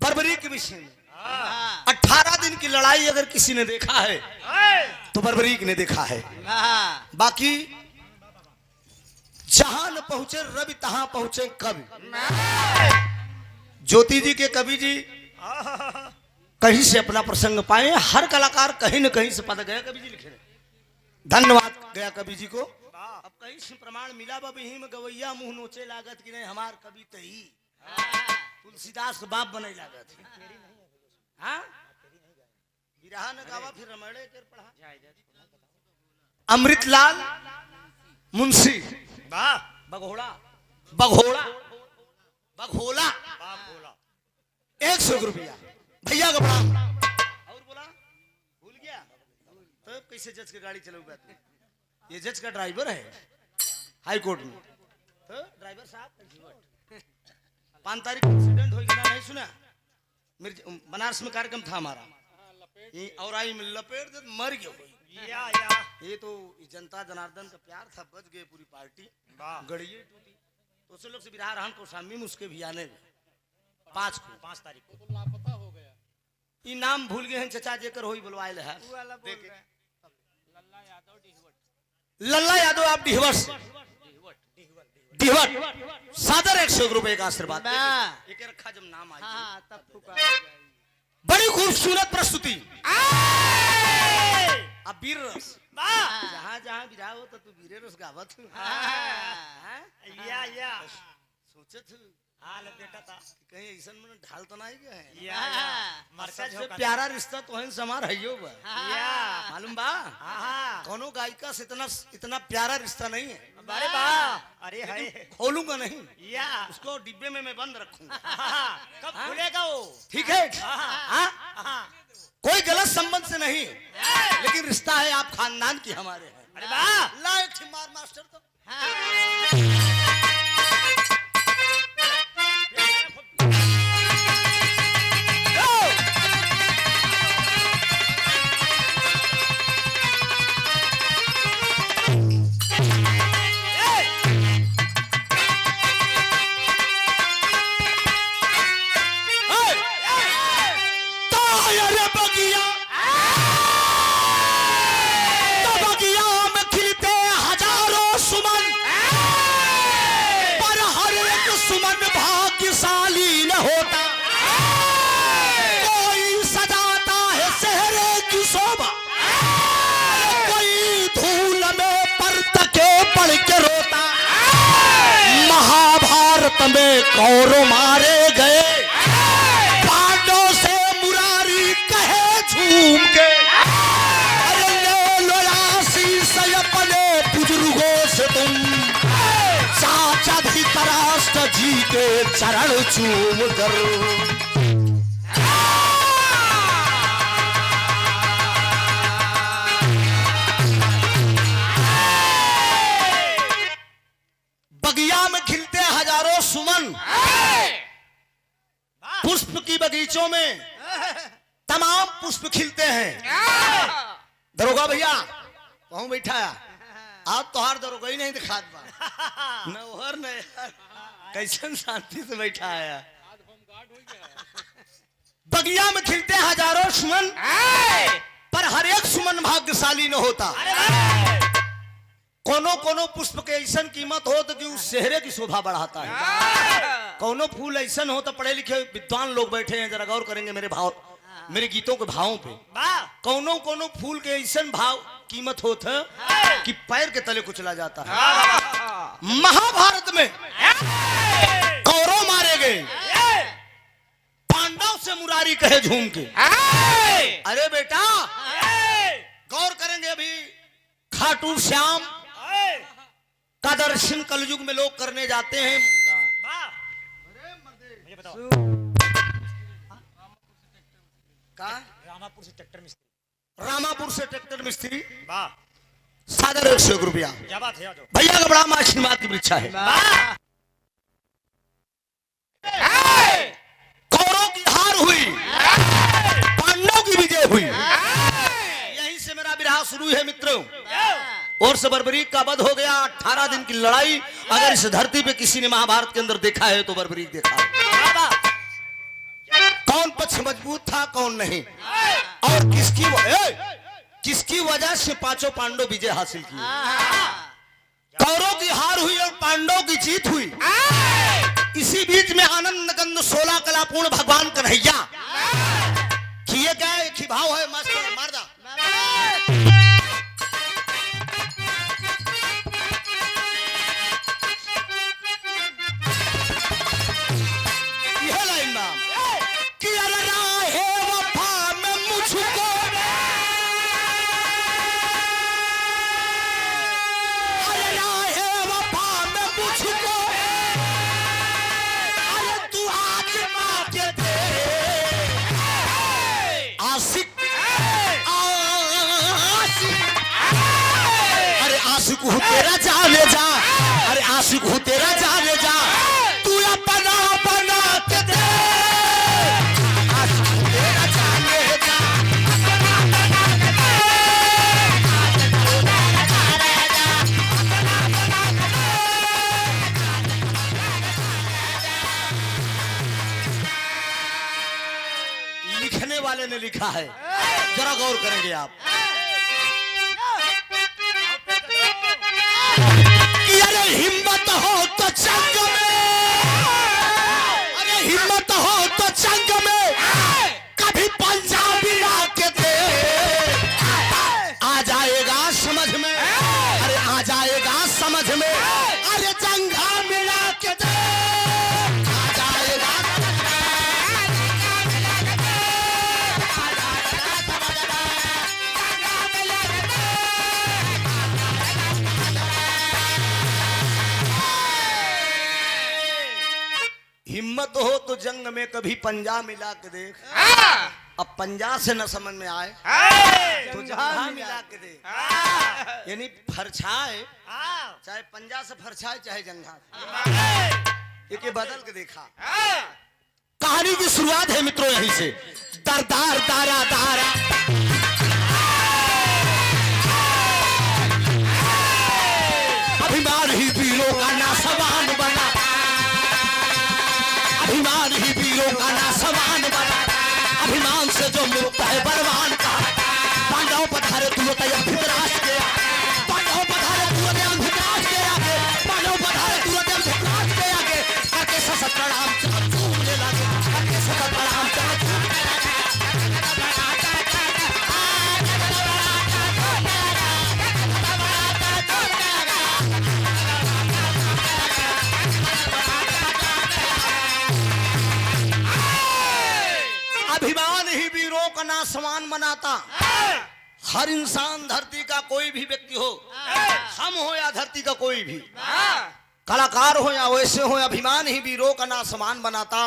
बर्बरी के विषय में 18 दिन की लड़ाई अगर किसी ने देखा है तो बर्बरीक ने देखा है। बाकी जहां न पहुंचे रवि तहां पहुंचे कवि। ज्योति जी के कवि जी कहीं से अपना प्रसंग पाए। हर कलाकार कहीं न कहीं से पता गया कवि जी लिखे। धन्यवाद गया कवि जी को। अब कहीं से प्रमाण मिला बही में गवैया मुंह नोचे लागत कि नहीं हमार कवि तही तुलसीदास के बाप बने लागत। हाँ बिरहा ने गावा फिर रमणे कर पढ़ा। अमृतलाल मुंशी बघोड़ा बघोड़ा बघोला 100 रुपया भैया का प्रणाम। और बोला भूल गया तो कैसे जज की गाड़ी चलोगे? ये जज का ड्राइवर है हाई कोर्ट में। तो ड्राइवर साहब 5 तारीख को एक्सीडेंट हो गया नहीं सुना? बनारस में कार्यक्रम था हमारा और आई में लपेट दे मर गया। ये तो जनता जनार्दन का प्यार था, बच गए पूरी पार्टी गड़िए टूटी। तो उसे लोग से बिरहा रहन को शामी में उसके भी आने 5 तारीख को तो लापता हो गया। ये नाम भूल गए हैं चचा जेकर होई बुलवाए है। लल्ला यादव आप डिहवट सादर 100 रुपए का आशीर्वाद एक रखा जब नाम आई। बड़ी खूबसूरत प्रस्तुति। अब वीर रस जहाँ जहाँ बिरहा हो तो तू वीरे रस गावत सोचत बेटा था कहीं ऐसा मन ढाल तो नहीं गया। सबसे प्यारा रिश्ता तो है समार है यो मालूम बा। कोनो गायिका से इतना प्यारा रिश्ता नहीं है। अरे बा अरे है खोलूंगा नहीं उसको डिब्बे में मैं बंद रखूंगा। कब खुलेगा वो? ठीक है कोई गलत संबंध से नहीं लेकिन रिश्ता है आप खानदान की हमारे हैं। अरे वाह ला एक मार मास्टर तो में कौरव मारे गए पांडवों से मुरारी कहे झूम के। अरे ले लो आशीष अपने बुजुर्गों से तुम चाचा धृतराष्ट्र जी के चरण चूम कर। सुमन पुष्प की बगीचों में तमाम पुष्प खिलते हैं। दरोगा भैया वहां बैठा है आप तो हार दरोगा ही नहीं दिखा नौहर नहीं कैसन शांति से बैठा है। बगिया में खिलते हजारों सुमन पर हर एक सुमन भाग्यशाली न होता। कोनो कोनो पुष्प के ऐसा कीमत हो तो कि उस चेहरे की शोभा बढ़ाता है। कोनो फूल ऐसा हो तो पढ़े लिखे विद्वान लोग बैठे हैं जरा गौर करेंगे मेरे गीतों के भावों पे। कोनो कोनो फूल के ऐसा भाव कीमत होता कि पैर के तले कुचला जाता है। महाभारत में कौरव मारे गए पांडव से मुरारी कहे झूम के। अरे बेटा गौर करेंगे अभी खाटू श्याम का दर्शन कलयुग में लोग करने जाते हैं। रामापुर से ट्रैक्टर मिस्त्री सादर 100 रुपया भैया का बड़ा आशीर्वाद की परीक्षा है। कौरव की हार हुई पांडवों की विजय हुई। यहीं से मेरा विरह शुरू है मित्रों। और से बर्बरीक का वध हो गया। 18 दिन की लड़ाई अगर इस धरती पे किसी ने महाभारत के अंदर देखा है तो बर्बरीक देखा है। पक्ष मजबूत था कौन नहीं, और किसकी वजह से पांचों पांडव विजय हासिल की। कौरवों की हार हुई और पांडवों की जीत हुई। इसी बीच में आनंद कंद 16 कलापूर्ण भगवान कन्हैया किए गए। एक ही भाव है, मास्टर मारदा यह लाइन नाम कि अरे राहे वफा में मुझको आशिक हूँ तेरा जाने जा, अरे आशिक हूँ तेरा जाने जा, तू अपना बना के दे। आशिक हूँ तेरा जाने जा, लिखने वाले ने लिखा है, जरा गौर करेंगे आप। अरे हिम्मत हो तो जंग में, अरे हिम्मत हो तो जंग में कभी पंजाबी लाके दे। आ जाएगा समझ में, अरे आ जाएगा समझ में, अरे जंगा मिला के दे। आ जाएगा हिम्मत हो तो जंग में कभी पंजा मिला के देख। अब पंजा से न समझ में आए तो जंगा मिला के देख। यानी फरछाए, चाहे पंजा से फरछाए चाहे जंगा, ये बदल के देखा। कहानी की शुरुआत है मित्रों यहीं से। दरदार दारा दारा अभिमान ही वीरों का नासवान बना, अभिमान ही वीरों का नासवान बना, अभिमान से जो मुक्त है बलवान का। पांडव पधारे तुम धृतराष्ट्र के, पांडव पधारे तुम धृतराष्ट्र के आगे, पांडव पधारे तुम धृतराष्ट्र के आगे। करके सशस्त्र प्रणाम चूमने लगे, करके सशस्त्र प्रणाम चूमने लगे। अभिमान ही वीरों का नासवान बनाता। हर इंसान धरती का कोई भी व्यक्ति हो, हम हो या धरती का कोई भी कलाकार हो या वैसे हो, अभिमान ही वीरों का नासवान बनाता।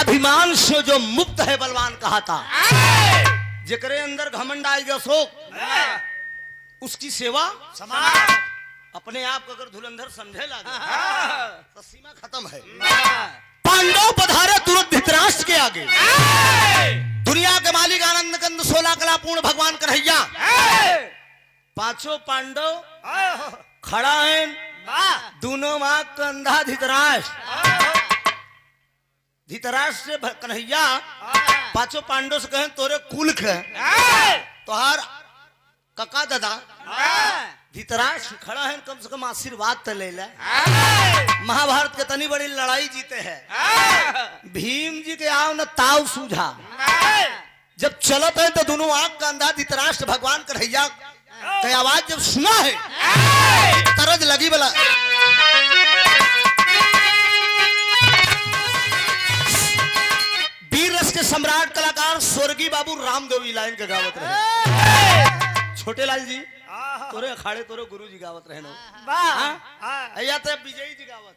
अभिमान से जो मुक्त है बलवान कहता। जेकरे अंदर घमंड आएगा शोक, उसकी सेवा समान। अपने आप को अगर धुरंधर समझे लगे तो सीमा खत्म है। पांडव पधारे तुरंत धृतराष्ट्र के आगे। दुनिया के मालिक आनंद कंद 16 कलापूर्ण भगवान कन्हैया, पांचों पांडव खड़ा है, दोनों मां कंधा धृतराष्ट्र से कन्हैया पांचों पांडव से कहें तोरे कुल के तोहार कका दादा धृतराष्ट्र खड़ा है, कम से कम आशीर्वाद तो ले ले। महाभारत के तनी बड़ी लड़ाई जीते हैं, भीम जी के आओ न ताव सूझा। जब चलत है तो दोनों आंख का अंधा धृतराष्ट्र भगवान कन्हैया की आवाज जब सुना है, तरज लगी बोला वीर रस के सम्राट कलाकार स्वर्गीय बाबू रामदेव लाइन के गावत रहे। छोटे लाल जी तोरे अखाड़े तोरे गुरु जी गावत रहे या तो विजयी जी गावत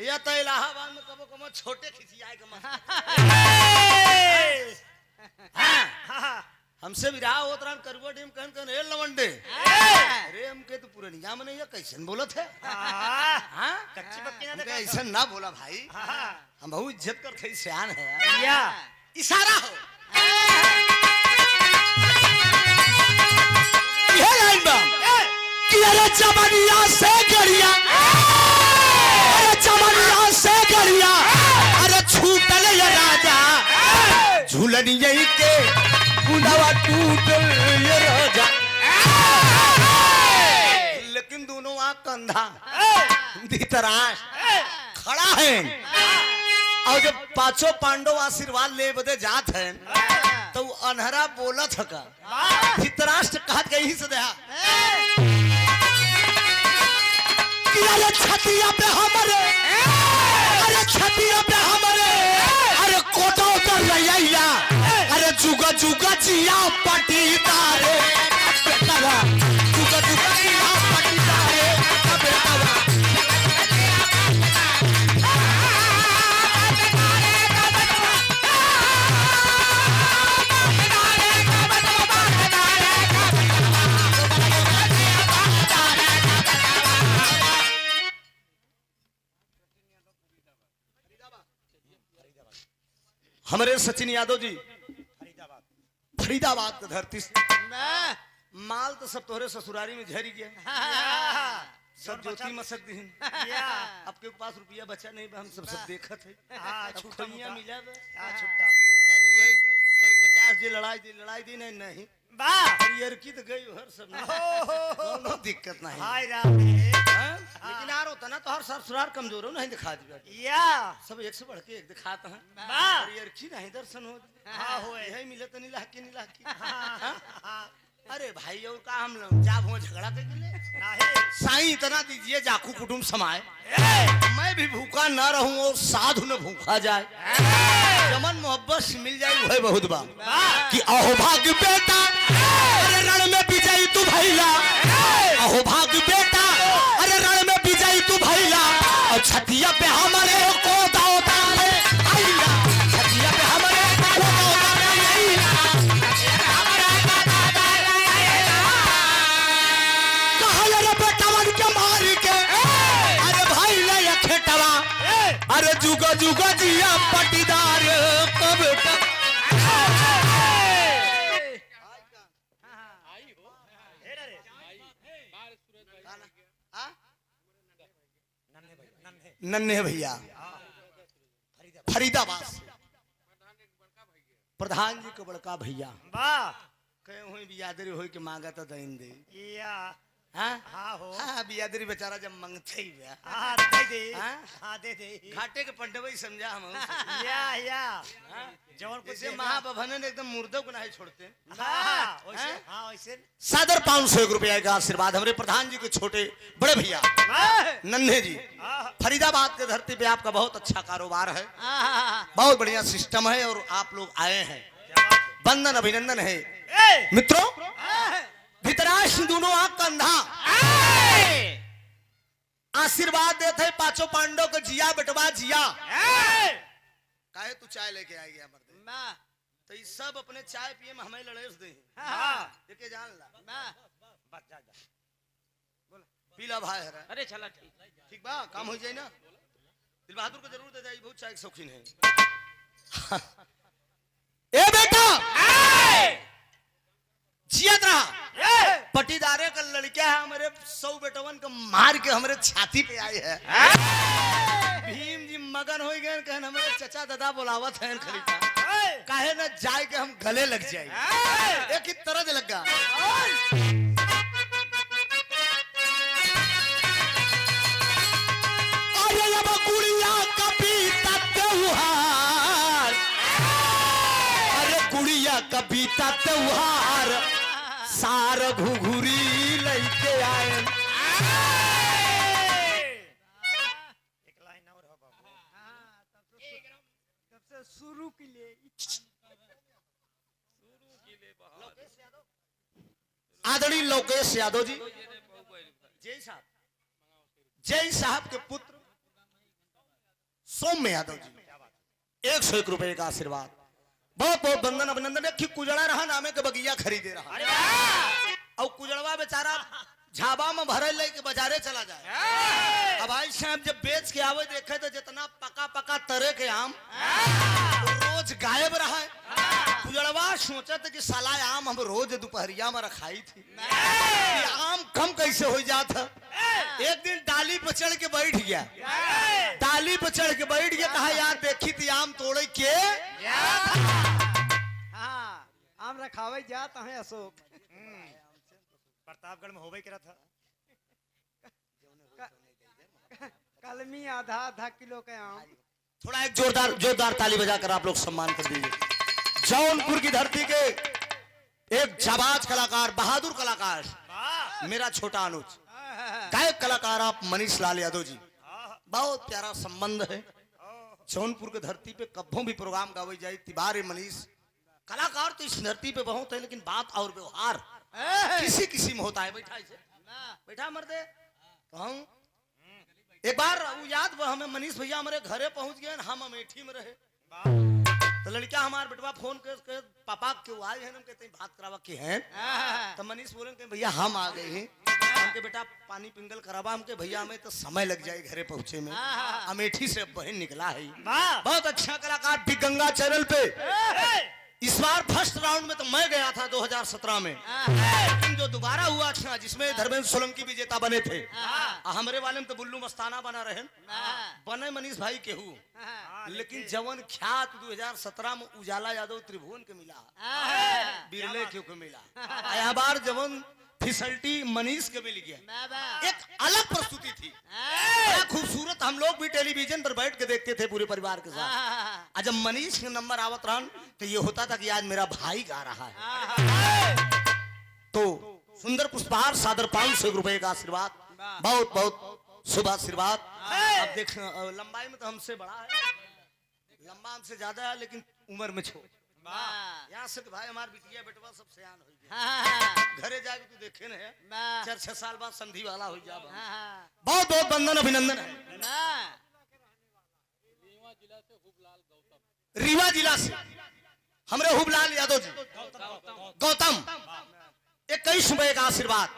या तो इलाहाबाद में कबो कबो छोटे खिसियाए के हमसे भी रहा होत रहन करवा डेम कहन कहन ए लवंडे अरे हमके तो पुरनिया में नहीं कैसन बोलत है। कच्ची पक्की ना ऐसा ना बोला भाई, हम बहुत इज्जत करते सियान है या इशारा हो। ये लाइन बम कि अरे चमनिया से गरिया, अरे चमनिया से गरिया, अरे छूटल यार झूलनिया के गुंडावा टूटल ये राजा, लेकिन दोनों आंख कंधा धृतराष्ट्र खड़ा है। और जब पांचों पांडव आशीर्वाद ले बदे जात हैं तो अनहरा बोला थका धृतराष्ट्र कहत गई से दया कि अरे छतिया पे हमारे, अरे छतिया पे हमारे, अरे कोटा उतर रैया, अरे जुगा जुगा जिया पटीदारे बेटवा, जुगा जुगा जिया पटीदारे बेटवा। हमारे सचिन यादव जी फरीदाबाद की धरती से माल तो सब तोहरे ससुरारी में झरी गया, सब ज्योति मसक दी। आपके पास रुपया बचा नहीं, हम सब देखत है। छुट्टियां मिला छुट्टा खाली वही 50 जे लड़ाई दी नहीं यार की तो गई हर सब कोनो दिक्कत नहीं। लेकिन यार होता ना तो हर ससुराल कमजोर हो नहीं दिखा दिया सब एक से बढ़ के एक दिखाता है यार की नहीं दर्शन हो यही मिले तो नीला की अरे भाई और का हम लोग जा भो झगड़ा के लिए साईं इतना दीजिए जाकू कुटुंब समाए, मैं भी भूखा ना रहूं और साधु न भूखा जाए, जमन मोहब्बत से मिल जाए वही बहुत बा कि अहो भाग्य बेटा अरे रण में विजयी तू भैला, अहो भाग्य बेटा अरे रण में विजयी तू भैला, और छतिया पे हमारे को दावता रे आइला, छतिया पे हमारे को दावता रे आइला, कहले रे बेटवन के मार के अरे भाई ले खेटवा, अरे जुगा जुगा जिया पटीदार कब तक नन्हे भैया फरीदाबाद प्रधान जी के बड़का भैया कहे हुई बियादरी हो के मांगा तो दिन दे बियादरी बेचारा जब मंगते ही दे घाटे के पंडवई समझा हम जैसे महाबभन ने एकदम मुर्दों को नहीं छोड़ते। सादर 500 रुपया का आशीर्वाद हमारे प्रधान जी के छोटे बड़े भैया नन्हे जी। फरीदाबाद के धरती पे आपका बहुत अच्छा कारोबार है, बहुत बढ़िया सिस्टम है और आप लोग आए हैं, वंदन अभिनंदन है। मित्रों धृतराष्ट्र दोनों आंख कंधा आशीर्वाद देते पांचों पांडव को जिया बेटवा जिया, काहे तू चाय लेके आ गया मर्दे तो ये सब अपने चाय पिए में हमें लड़ेस दे देखे जान ला बस जा पीला भाई है अरे चला ठीक बा काम हो जाए ना, दिल बहादुर को जरूर दे जाए, बहुत चाय के शौकीन है। ए बेटा जियत रहा पटीदारे का लड़का है हमारे 100 बेटवन को मार के हमारे छाती पे आए है। भीम जी मगन हो गए कहन हमारे चचा दादा बुलावत है खलीफा काहे न जाए के हम गले लग जाए, एक ही तरह लगा गुड़िया का बीता त्योहार, अरे गुड़िया का बीता त्योहार सार घुघुरी लेके आए। एक लाइन और हो बाबू तब से शुरू के लिए आदरणीय लोकेश यादव जी जय साहब के पुत्र सौम्य यादव जी 101 रुपए का आशीर्वाद, बहुत बहुत वंदन अभिनंदन। कि कुजड़ा रहा नामे के बगिया खरीदे रहा और कुजड़वा बेचारा झाबा में भरे लेके बाजारे चला जाए। अब भाई साहब जब बेच के आवे देखे तो जितना पका पका तरह के आम रोज गायब रहा है। कुजड़वा सोचा था कि साला आम हम रोज दोपहरिया में रखाई थी, ये आम कम कैसे हो जाता। एक दिन डाली पर चढ़ के बैठ गया, डाली पर चढ़ के बैठ गया, कहा यार देखी थी आम तोड़े के आम रखावे जात है अशोक। प्रतापगढ़ में होवे करा था। कलमी आधा आधा किलो के आम। थोड़ा एक जोरदार जोरदार ताली बजाकर आप लोग सम्मान कर दीजिए। जौनपुर की धरती के एक जाबाज कलाकार, बहादुर कलाकार, मेरा छोटा अनुज, गायक कलाकार आप मनीष लाल यादव जी। बहुत प्यारा संबंध है। जौनपुर के धरती पे कब्बों भी प्रोग्राम गावे जाए। तिवारी मनीष कलाकार तो इस धरती पे बहुत है, लेकिन बात और व्यवहार किसी किसी में होता है। बैठा इसे, बैठा मर्दे। तो हम एक बार याद वो हमें मनीष भैया हमारे घरे पहुंच गए, हम अमेठी में रहे। तो लड़का हमारे बेटवा फोन के पापा क्यों आए हैं, हम कहते हैं बात करावा के हैं। तो मनीष बोले कि भैया हम आ गए हैं, हमके बेटा पानी पिंगल करावा। हमके भैया हमें तो समय लग जाए घरे पहुंचे में, अमेठी से बहन निकला है। बहुत अच्छा कलाकार भी गंगा चैनल पे। इस बार फर्स्ट राउंड में तो मैं गया था 2017 में, लेकिन जो दोबारा हुआ था जिसमें धर्मेंद्र सोलंकी विजेता बने थे, हमारे वाले में तो बुल्लू मस्ताना बना रहे, बने मनीष भाई केहू, लेकिन जवन ख्यात 2017 में उजाला यादव त्रिभुवन के मिला, बिरले क्यों को मिला। यह बार जवन फिसल्टी मनीष के मिल गया। एक अलग प्रस्तुति थी, बड़ा खूबसूरत। हम लोग भी टेलीविजन पर बैठ के देखते थे पूरे परिवार के साथ। आज जब मनीष के नंबर आवत रहन तो ये होता था कि आज मेरा भाई गा रहा है। तो सुंदर पुष्पहार सादर 500 रुपए का आशीर्वाद, बहुत बहुत शुभ आशीर्वाद। अब देख लंबाई में तो हमसे बड़ा है, लंबा हमसे ज्यादा है, लेकिन उम्र में छोटा। यहाँ से तो भाई हमारे बिटिया बेटवा सब सयान हो गया। घरे जाके तू देखे न 4-6 साल बाद संधि वाला हो जा। बहुत बहुत वंदन अभिनंदन है। रीवा जिला से हमारे हुबलाल यादव जी गौतम 21 रुपए का आशीर्वाद,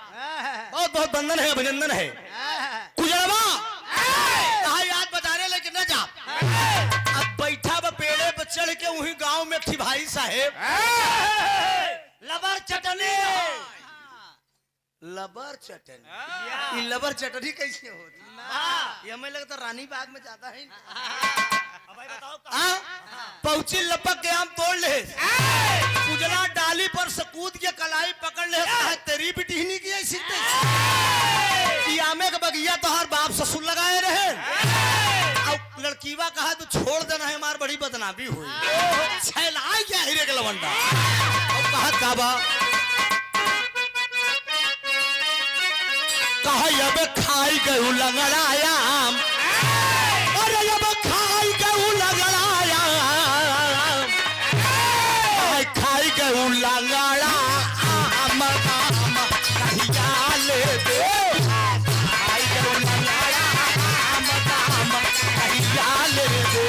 बहुत बहुत वंदन है, अभिनंदन है। कुजरवा कहा याद बता रहे लेकिन न जा। अब बैठा व पेड़े पर चढ़ के वही गांव में थी भाई साहेब लबर चटनी। लबर चटनी, ये लबर चटनी कैसे होती? ये हमें लगता रानी बाग में जाता है। पहुंची लपक के आम तोड़ ले, उजला डाली पर सकूद के कलाई पकड़ ले। तेरी बिटी नहीं की ऐसी आमे का बगिया तो हर बाप ससुर लगाए रहे। अब लड़कीवा कहा तो छोड़ देना है, हमार बड़ी बदनामी हुई। छैला क्या हीरे के लवंडा कहा काबा कहा अब खाई गऊ लंगड़ायाम, अरे अब खाई गऊ लंगड़ायाम, खाई गऊ लंगड़ा आम आम कहिया ले दे, खाई गऊ लंगड़ा आम आम कहिया ले दे।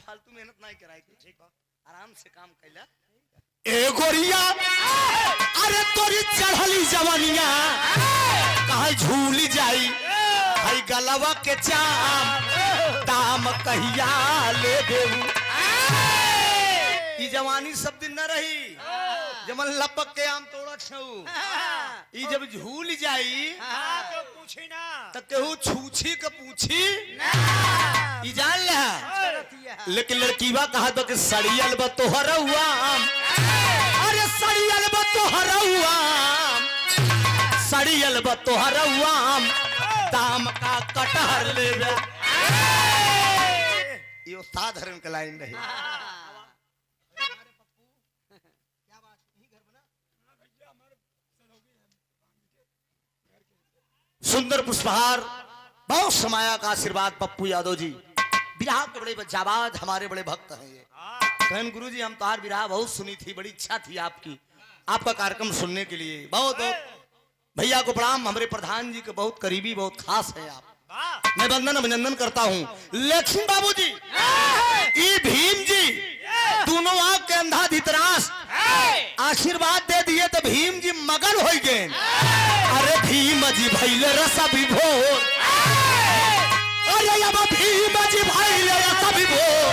फालतू मेहनत नहीं कराई थी, ठीक है, आराम से काम कैला। ए गोरिया अरे तोरी चढ़ली जवानिया कहा झूल जाई, भाई गलवा के चाम दाम कहिया ले देऊ। ई जवानी सब दिन न रही, जमन लपक के आम तोड़ा छऊ। ई जब झूल जाई तो पूछी ना, तो केहू छूछी के पूछी ई जान ले। लेकिन लड़कीवा कहा तो कि सड़ियल ब तोहर हुआ, अरे सड़ियल ब तोहर हुआ, सड़ियल ब तोहर हुआ, दाम का कटहर ले बे। ये उस्ताद हरन के लाइन रही। सुंदर पुष्पहार बहुत समाया का आशीर्वाद पप्पू यादव जी, विराह के बड़े जाबाज हमारे बड़े भक्त हैं ये। कहन गुरु जी हम तुम्हार विराह बहुत सुनी थी, बड़ी इच्छा थी आपकी, आपका कार्यक्रम सुनने के लिए। बहुत बहुत भैया को प्रणाम, हमारे प्रधान जी के बहुत करीबी बहुत खास है आप, मैं वंदन अभिनंदन करता हूँ। लक्ष्मी बाबू जी ई भीम जी दोनों आंख के अंधा धितरास आशीर्वाद दे दिए तो भीम जी मगन हो गए। अरे भीम जी भैले रसा विभोर, अरे अब भीम जी भैले रसा विभोर,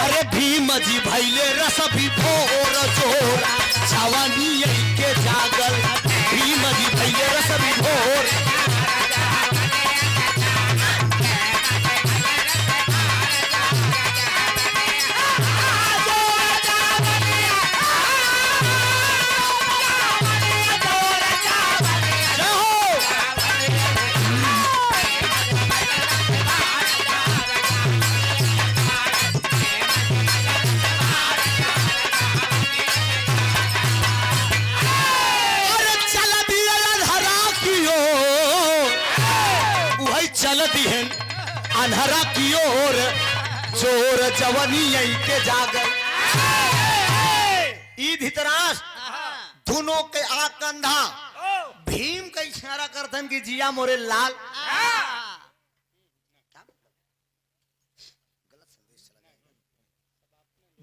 अरे भीम जी भैले रसा विभोर जोर जवानी के जागल, भीम जी भैले रसा विभोर। चल दिहन अनहरा की ओर जोर जवनी यही के जागल। ई धृतराष्ट्र दोनों के आंख कंधा भीम का इशारा करतन कि जिया मोरे लाल।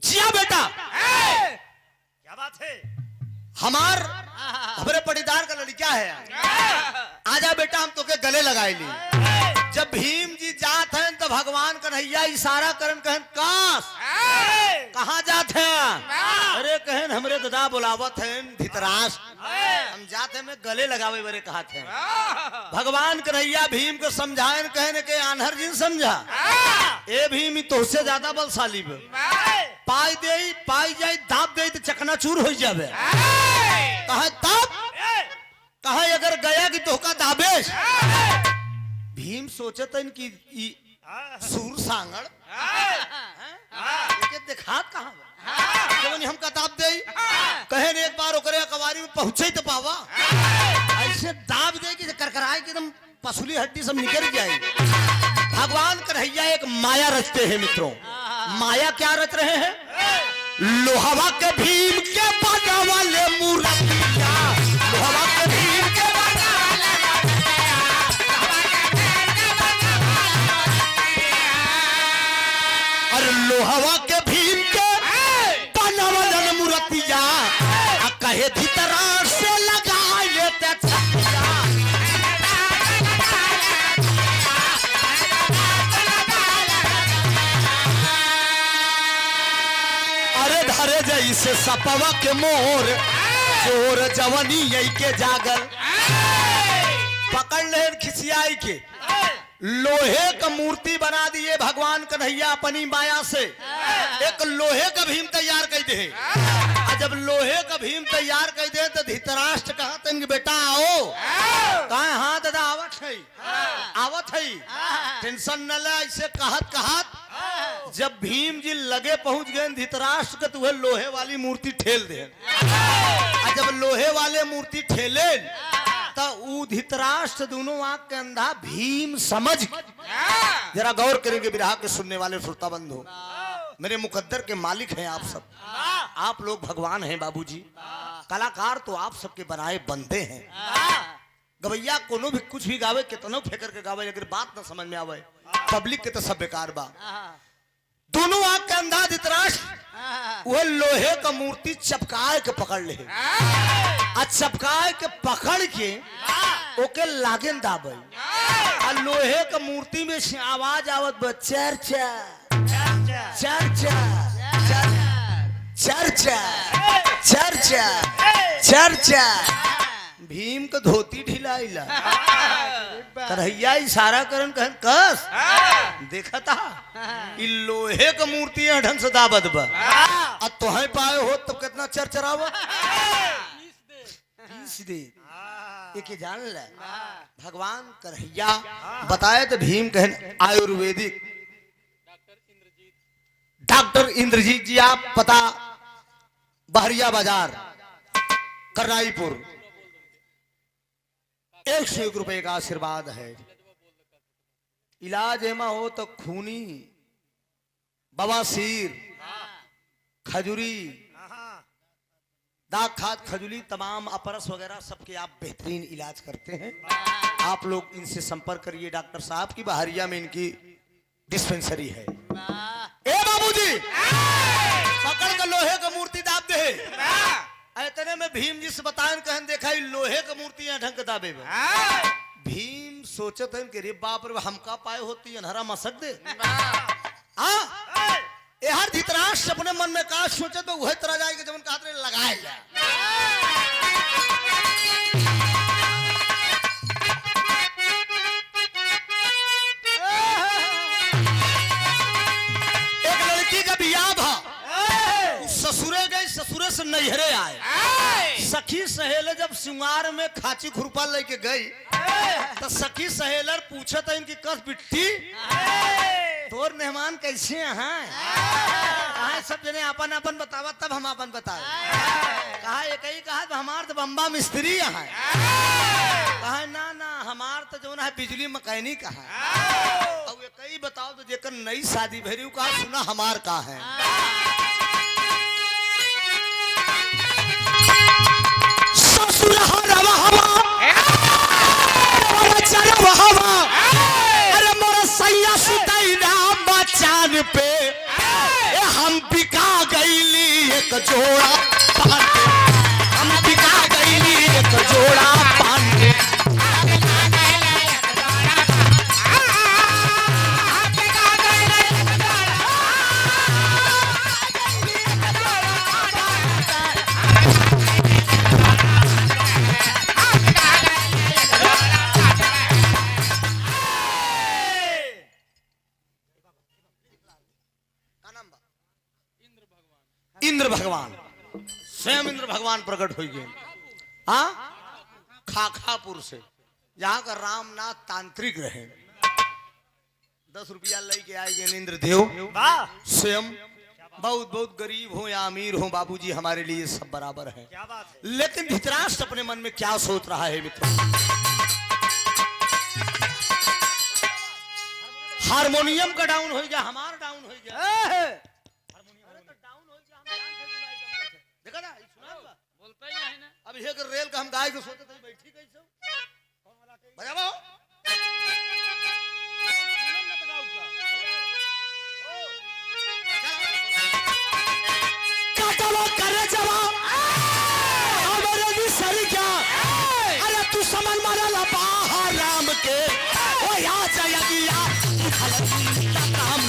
जिया बेटा क्या बात है? हमार हमारे पटीदार का लड़का है, आजा बेटा हम तो के गले लगाए ली। जब भीम जी जात हैं तो भगवान कन्हैया इशारा करन कहन काश कहाँ जात हैं? अरे कहन हमरे दादा बुलावत हैं धृतराष्ट्र, हम जाते में गले लगावे बरे कहा थे। भगवान कन्हैया भीम को समझाएन कहने के आन्हर जी समझा ए भीम तोहसे ज्यादा बलशाली बे, पाई जाए दाब दे तो चकनाचूर हो जावे। कहा तब कहा अगर गया कि तोहका दाबेश। भीम सोचत कि सूर सांगड़ के देखात कहाँ जब हम कताब दे कहे ने एक बार ओकरे कवारी में पहुंचे तो पावा ऐसे दाब दे कि करकराए कि एकदम पसुली हड्डी सब निकल जाए। भगवान कन्हैया एक माया रचते हैं मित्रों। माया क्या रच रहे हैं? लोहवा के भीम के बाजा वाले मूर्तिया, लोहवा के भीम के बाजा वाले और लोहवा के भीम के बाजा वाले मूर्तिया कहे धृतराष्ट्र से लगाए ते छतिया। धरे जैसे सपवा के मोर जोर जवनी यही के जागल। पकड़ ले खिसियाई के लोहे का मूर्ति बना दिए भगवान कन्हैया अपनी माया से। एक लोहे का भीम तैयार कर दे। जब लोहे का भीम तैयार कर दे तो धृतराष्ट्र कहा तंग बेटा आओ। कहा हाँ दादा आवत है टेंशन न ले। ऐसे कहत जब भीम जी लगे पहुंच गए धृतराष्ट्र के तो लोहे वाली मूर्ति ठेल दे। जब लोहे वाले मूर्ति ठेले तो धृतराष्ट्र दोनों आंख के अंधा भीम समझ। जरा गौर करेंगे विरहा के सुनने वाले श्रोता बंधु, मेरे मुकद्दर के मालिक हैं आप सब, आप लोग भगवान हैं बाबूजी। कलाकार तो आप सबके बनाए बंदे हैं। गवैया कोनो भी कुछ भी गावे कितनों फेंकर के गावे अगर बात ना समझ में आवे पब्लिक के तो सब बेकार बा। दोनों आंख के अंधा धृतराष्ट्र वह लोहे का मूर्ति चपकाए के पकड़ ले। चपकाए के पकड़ के ओके लागेन दाबे। लोहे का मूर्ति में आवाज आवत चर्चा चर्चा चर्चा चर्चा चर्चा। भीम का धोती ढिलाइला कन्हैया इशारा करन कहन कस देखा था इ लोहे का मूर्ति है ढंग से दाबत बा। अब तोहे पाए हो तो कितना चरचरावा दे एक जान ले। भगवान कन्हैया बताए तो भीम कहन आयुर्वेदिक डॉक्टर इंद्रजीत जी आप पता बहरिया बाजार करनाईपुर 101 रुपए का आशीर्वाद है। इलाज एमा हो तो खूनी बवासीर खजूरी दाग खाद खजूली तमाम अपरस वगैरह सबके आप बेहतरीन इलाज करते हैं। आप लोग इनसे संपर्क करिए। डॉक्टर साहब की बहरिया में इनकी डिस्पेंसरी है। ए बाबूजी पकड़ कर लोहे का मूर्ति दाब दे। इतने में भीम जी से बताएं कहन देखा लोहे का मूर्ति है ढंग दाबे में। भीम सोचत है कि रे बाप रे हमका पाए होती अनहरा मसक दे। हर धृतराष्ट्र अपने मन में का सोचत तो वह तरह जाएगा जब उनका हाथ लगाए जाए। एक लड़की का बियाह भा ससुरे गई, ससुरे से नैहरे आए। सखी सहेले जब सिंगार में खाची खुरपा लेके गई तो सखी सहेलर पूछत है इनकी कस बिट्टी तोर मेहमान कैसे हैं? सब जने अपन अपन बतावा तब हम अपन बताए। कहा एक ही कहा हमार तो बम्बा मिस्त्री यहाँ कहा ना ना हमार तो जो है बिजली मैकेनिक है। अब ये कई बताओ तो जेकर नई शादी भरी कहा सुना हमार का है। अरे मोरा सैया सुतैना बचान पे हम बिका गईली एक जोड़ा पान के। हम बिका गईली एक जोड़ा पान के। इंद्र भगवान स्वयं इंद्र भगवान प्रकट हो गए। हाँ खाखापुर से जहाँ का रामनाथ तांत्रिक रहे 10 रुपया लेके आए गए इंद्र देव। स्वयं बहुत बहुत गरीब हो या अमीर हो बाबूजी हमारे लिए सब बराबर है। क्या बात है? लेकिन धृतराष्ट्र अपने मन में क्या सोच रहा है मित्र। हारमोनियम का डाउन हो गया हमारा डाउन हो गया। देखा ना बोलते ही नहीं ना। अब ये रेल का हम गाय के सोते थे बैठी कैसे बजाओ करे जवाब सरी क्या। अरे तू समन मारा बाहर राम के ओ या जयगिया काम।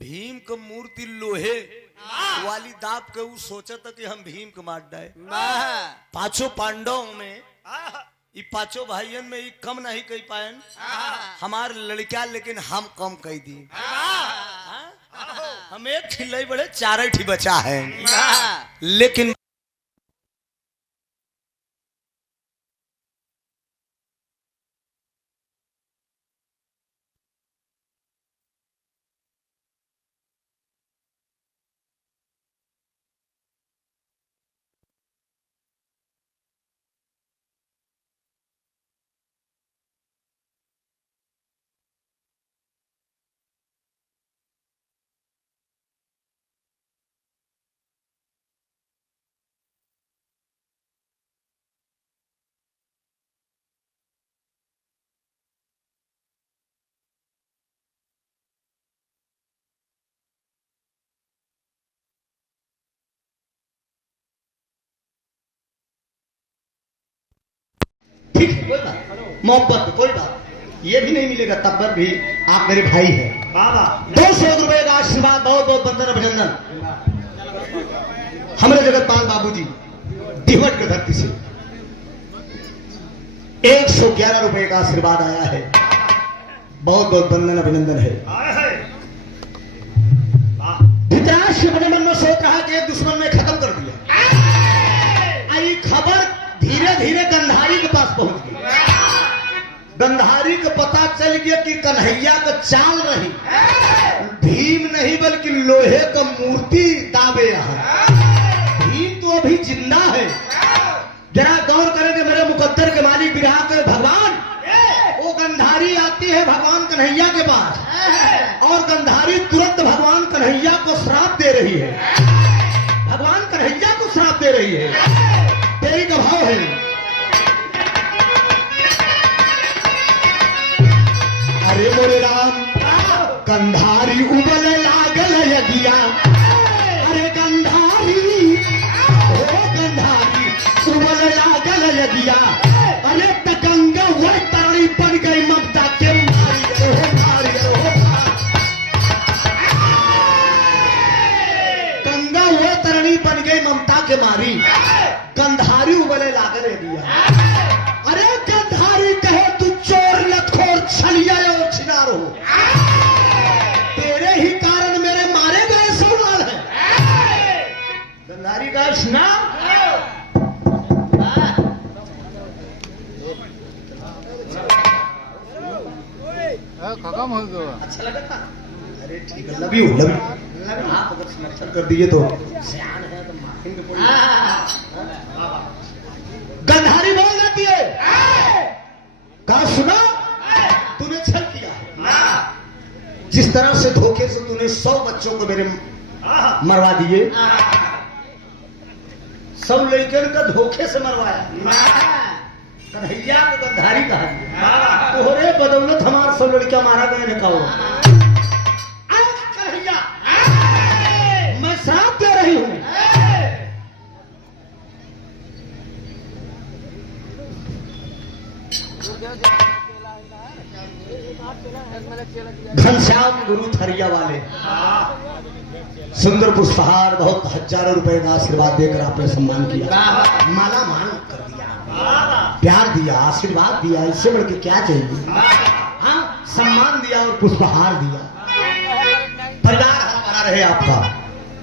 भीम का मूर्ति लोहे वाली दाप के वो सोचा था कि हम भीम को मार डाए। पांचों पांडवों में ये पांचों भाइयों में ये कम नहीं कह पाए हमार लड़का लेकिन हम कम कह दी। हम एक खिलाई बड़े चार ही बचा है लेकिन ठीक है कोई बात मोहब्बत कोई बात ये भी नहीं मिलेगा तब पर भी आप मेरे भाई हैं। 200 रुपए का आशीर्वाद बहुत बहुत वंदन अभिनंदन हमारे जगतपाल बाबूजी दिवट की धरती से 111 रुपए का आशीर्वाद आया है। बहुत बहुत वंदन अभिनंदन है। धृतराष्ट्र अपने मन में सोच रहा कि एक दुश्मन ने खत्म कर दिया। आई खबर धीरे धीरे गंधारी के पास पहुंच गई। गंधारी को पता चल गया कि कन्हैया का चाल नहीं भीम नहीं बल्कि लोहे का मूर्ति दावे है। भीम तो अभी जिंदा है। जरा गौर करेंगे मेरे मुकद्दर के मालिक विराट कर भगवान वो गंधारी आती है भगवान कन्हैया के पास और गंधारी तुरंत भगवान कन्हैया को श्राप दे रही है। भगवान कन्हैया को श्राप दे रही है। तेरी का भाव है अरे मोरे राम गंधारी उबल लागल यगिया बन गई ममता के मारी, गंधारी उबले लागल दिया। अरे गंधारी कहे तू चोर लतखोर छलिया और छिनार हो, तेरे ही कारण मेरे मारे गए सवाल है। गंधारी का सुना खत्म हो गया। अच्छा लगा था। अरे ठीक है, लवी हो लवी आप अगर समर्थन कर दिए तो सियान है तो माफी पड़ी। गंधारी बोल जाती है, कहा सुना तूने छल किया, जिस तरह से धोखे से तूने 100 बच्चों को मेरे मरवा दिए, 100 लड़कियों का धोखे से मरवाया। कन्हैया को गंधारी कहा, तोहरे बदौलत हमारा 100 लड़कियां मारा गए ने कहो। कन्हैया मैं श्राप दे रही हूं, घनश्याम गुरु थरिया वाले सुंदर पुष्पहार बहुत हजारों रुपए का आशीर्वाद देकर आपने सम्मान किया, माला माल कर दिया, प्यार दिया, आशीर्वाद दिया, इससे बढ़ के क्या चाहिए। हाँ, सम्मान दिया और पुष्पहार दिया। परिवार हमारा रहे आपका,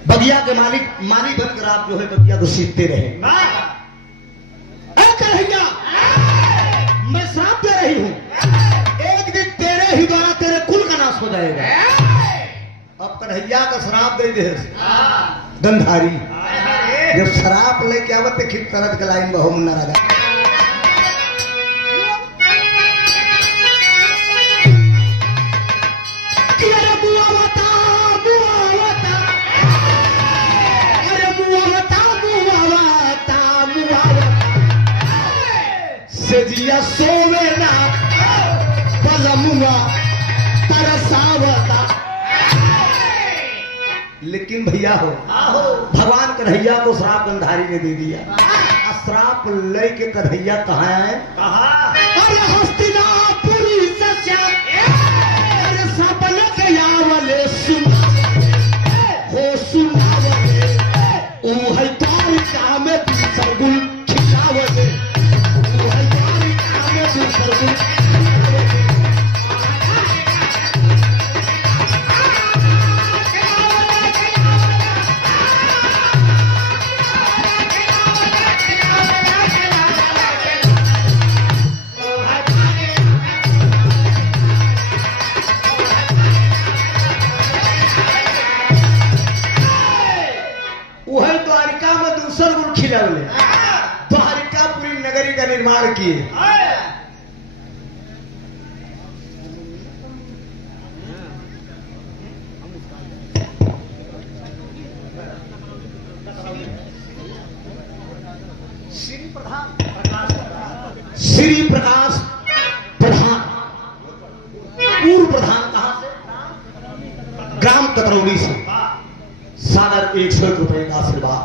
बगिया के माली बनकर आप जो है बगिया को सीखते रहे। कन्हैया मैं श्राप दे रही हूं, एक दिन तेरे ही द्वारा तेरे कुल का नाश हो जाएगा। अब कन्हैया का श्राप दे दे गंधारी, जब शराब लेके आवत खित तरत गलाइन बहु मुन्ना राजा। जिया सोवे ना पलमुआ तरसावता। लेकिन भैया हो भगवान कन्हैया को श्राप गंधारी ने दे दिया। श्राप ले के कन्हैया कहाँ आए? अरे हस्तिनापुरी से श्याम, अरे सपने के यावले सुना हो सुनावले, ओ है तारी काम सरगुल खिलावले, ओ है तारी काम सरगुल द्वारिकापुरी नगरी का निर्माण किए। श्री प्रकाश प्रधान, पूर्व प्रधान कहां से? ग्राम कतरौली से। सागर 100 रुपए का आशीर्वाद।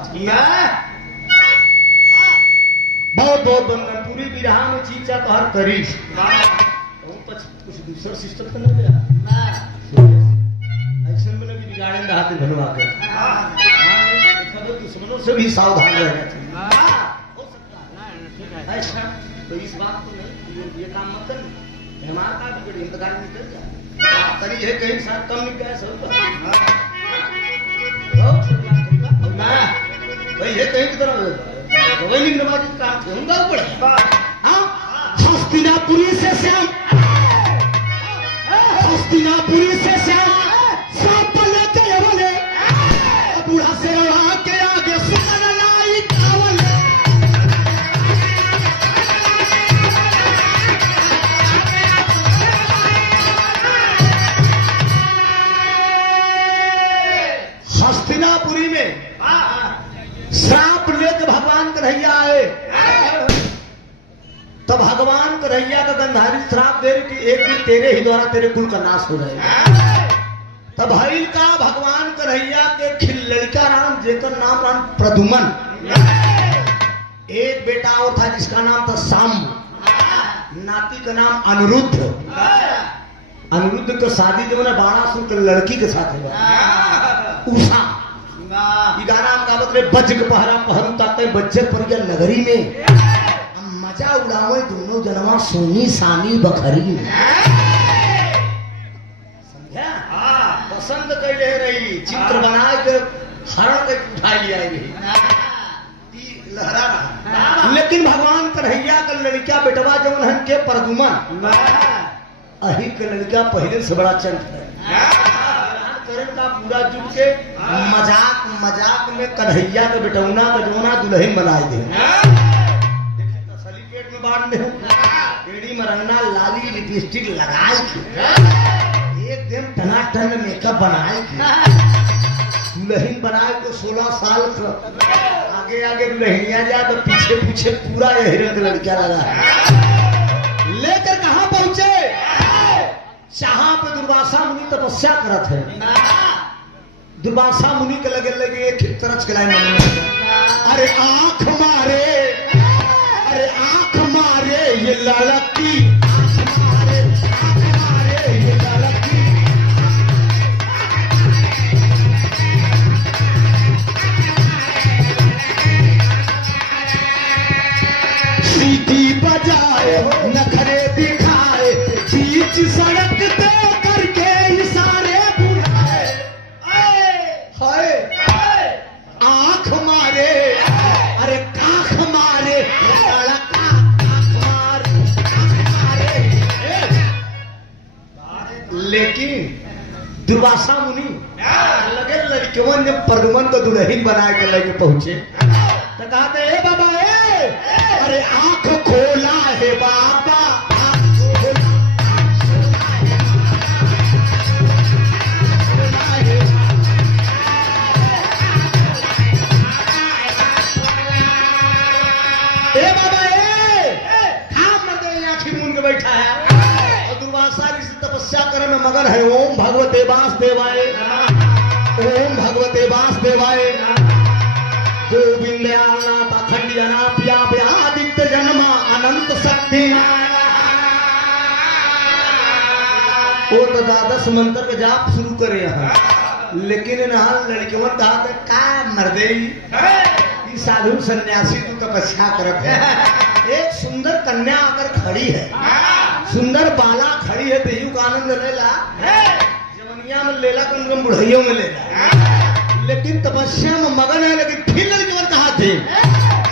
बहुत बहुत बंधन पूरी विराह में चीचा तो हर करीश कुछ दूसरा सिस्टम तो नहीं गया ऐसे में लगी बिगाड़े हाथ धनवा के दुश्मनों से भी सावधान रहना चाहिए। हो सकता है ऐसा तो इस बात को नहीं, ये काम मत करना, हमारा का भी बड़ी इंतजार निकल जाए तरी है कहीं साथ कम निकल गया सब भाई है कहीं की तरह गोविंद नवाजी काम होगा ऊपर। हस्तिनापुरी से श्याम, हस्तिनापुरी से श्याम सांप लेके बोले बूढ़ा से के आगे सुनन लाई कावले। हस्तिनापुरी में श्राप लेकर भगवान कन्हैया आए, तब भगवान कन्हैया का गंधारी श्राप दे रही कि एक दिन तेरे ही द्वारा तेरे कुल का नाश हो जाएगा। तब भाई का भगवान कन्हैया के खिल लड़का नाम जेकर नाम राम प्रदुमन, एक बेटा और था जिसका नाम था साम, नाती का नाम अनिरुद्ध। अनिरुद्ध का शादी जो है बाणासुर के लड़की के साथ हुआ उषा। गाना बतावत रे बज के पहरा पहरू ताते बज्जत पर गया नगरी में मजा उड़ावे दोनों जनवा सोनी सानी बखरी समझा पसंद कैले रही चित्र बनाए के हरण के उठा लिया लहरा रहा लेकिन भगवान कन्हैया का लड़का बेटवा जवन हन के परदुमन अही के लड़का पहले से बड़ा चंट है करण का पूरा जुट के मजाक मजाक में कन्हैया के बेटौना का जोना दुल्हन बनाए दे तसली पेट में बांध दे एड़ी मरंगना लाली लिपस्टिक लगाए एकदम टनाटन मेकअप बनाए दुल्हन बनाए को 16 साल का आगे आगे दुल्हनिया जा तो पीछे पीछे पूरा हिरण का लड़का लगा लेकर कहां पहुंचे जहां पे दुर्वासा मुनि तपस्या करत है दुर्वासा मुनि के लगे एक तरफ के लाइन अरे आंख मारे ये लड़की आंख मारे ये लड़की सीटी बजाए नखरे दिखाए बीच सड़क पे करके इशारे बुलाए हाय आंख मारे अरे काख मारे लड़का आंख मारे लेकिन दुर्वासा मुनि लगे लड़कियों जब परदुमन को दुल्हन बनाए के लगे पहुंचे तो कहते हे बाबा अरे आंख खोला है बाबा बैठा है और दुर्वासा ऋषि तपस्या करे में मगन है ओम भगवते वासुदेवाय ओम भगवते वासुदेवाय गोविंद नाथ अखंड अनाप्या आदित्य जन्मा अनंत शक्ति वो तो 10 मंत्र का जाप शुरू करे यहाँ लेकिन लड़कियों कहा का मर्दे साधु सन्यासी तू तपस्या करत है एक सुंदर कन्या आकर खड़ी है सुंदर बाला खड़ी है देहू का आनंद लेला जवनिया में लेला कम बुढ़ैयों में लेला लेकिन तपस्या में मगन है लेकिन फिर लड़की कहा थे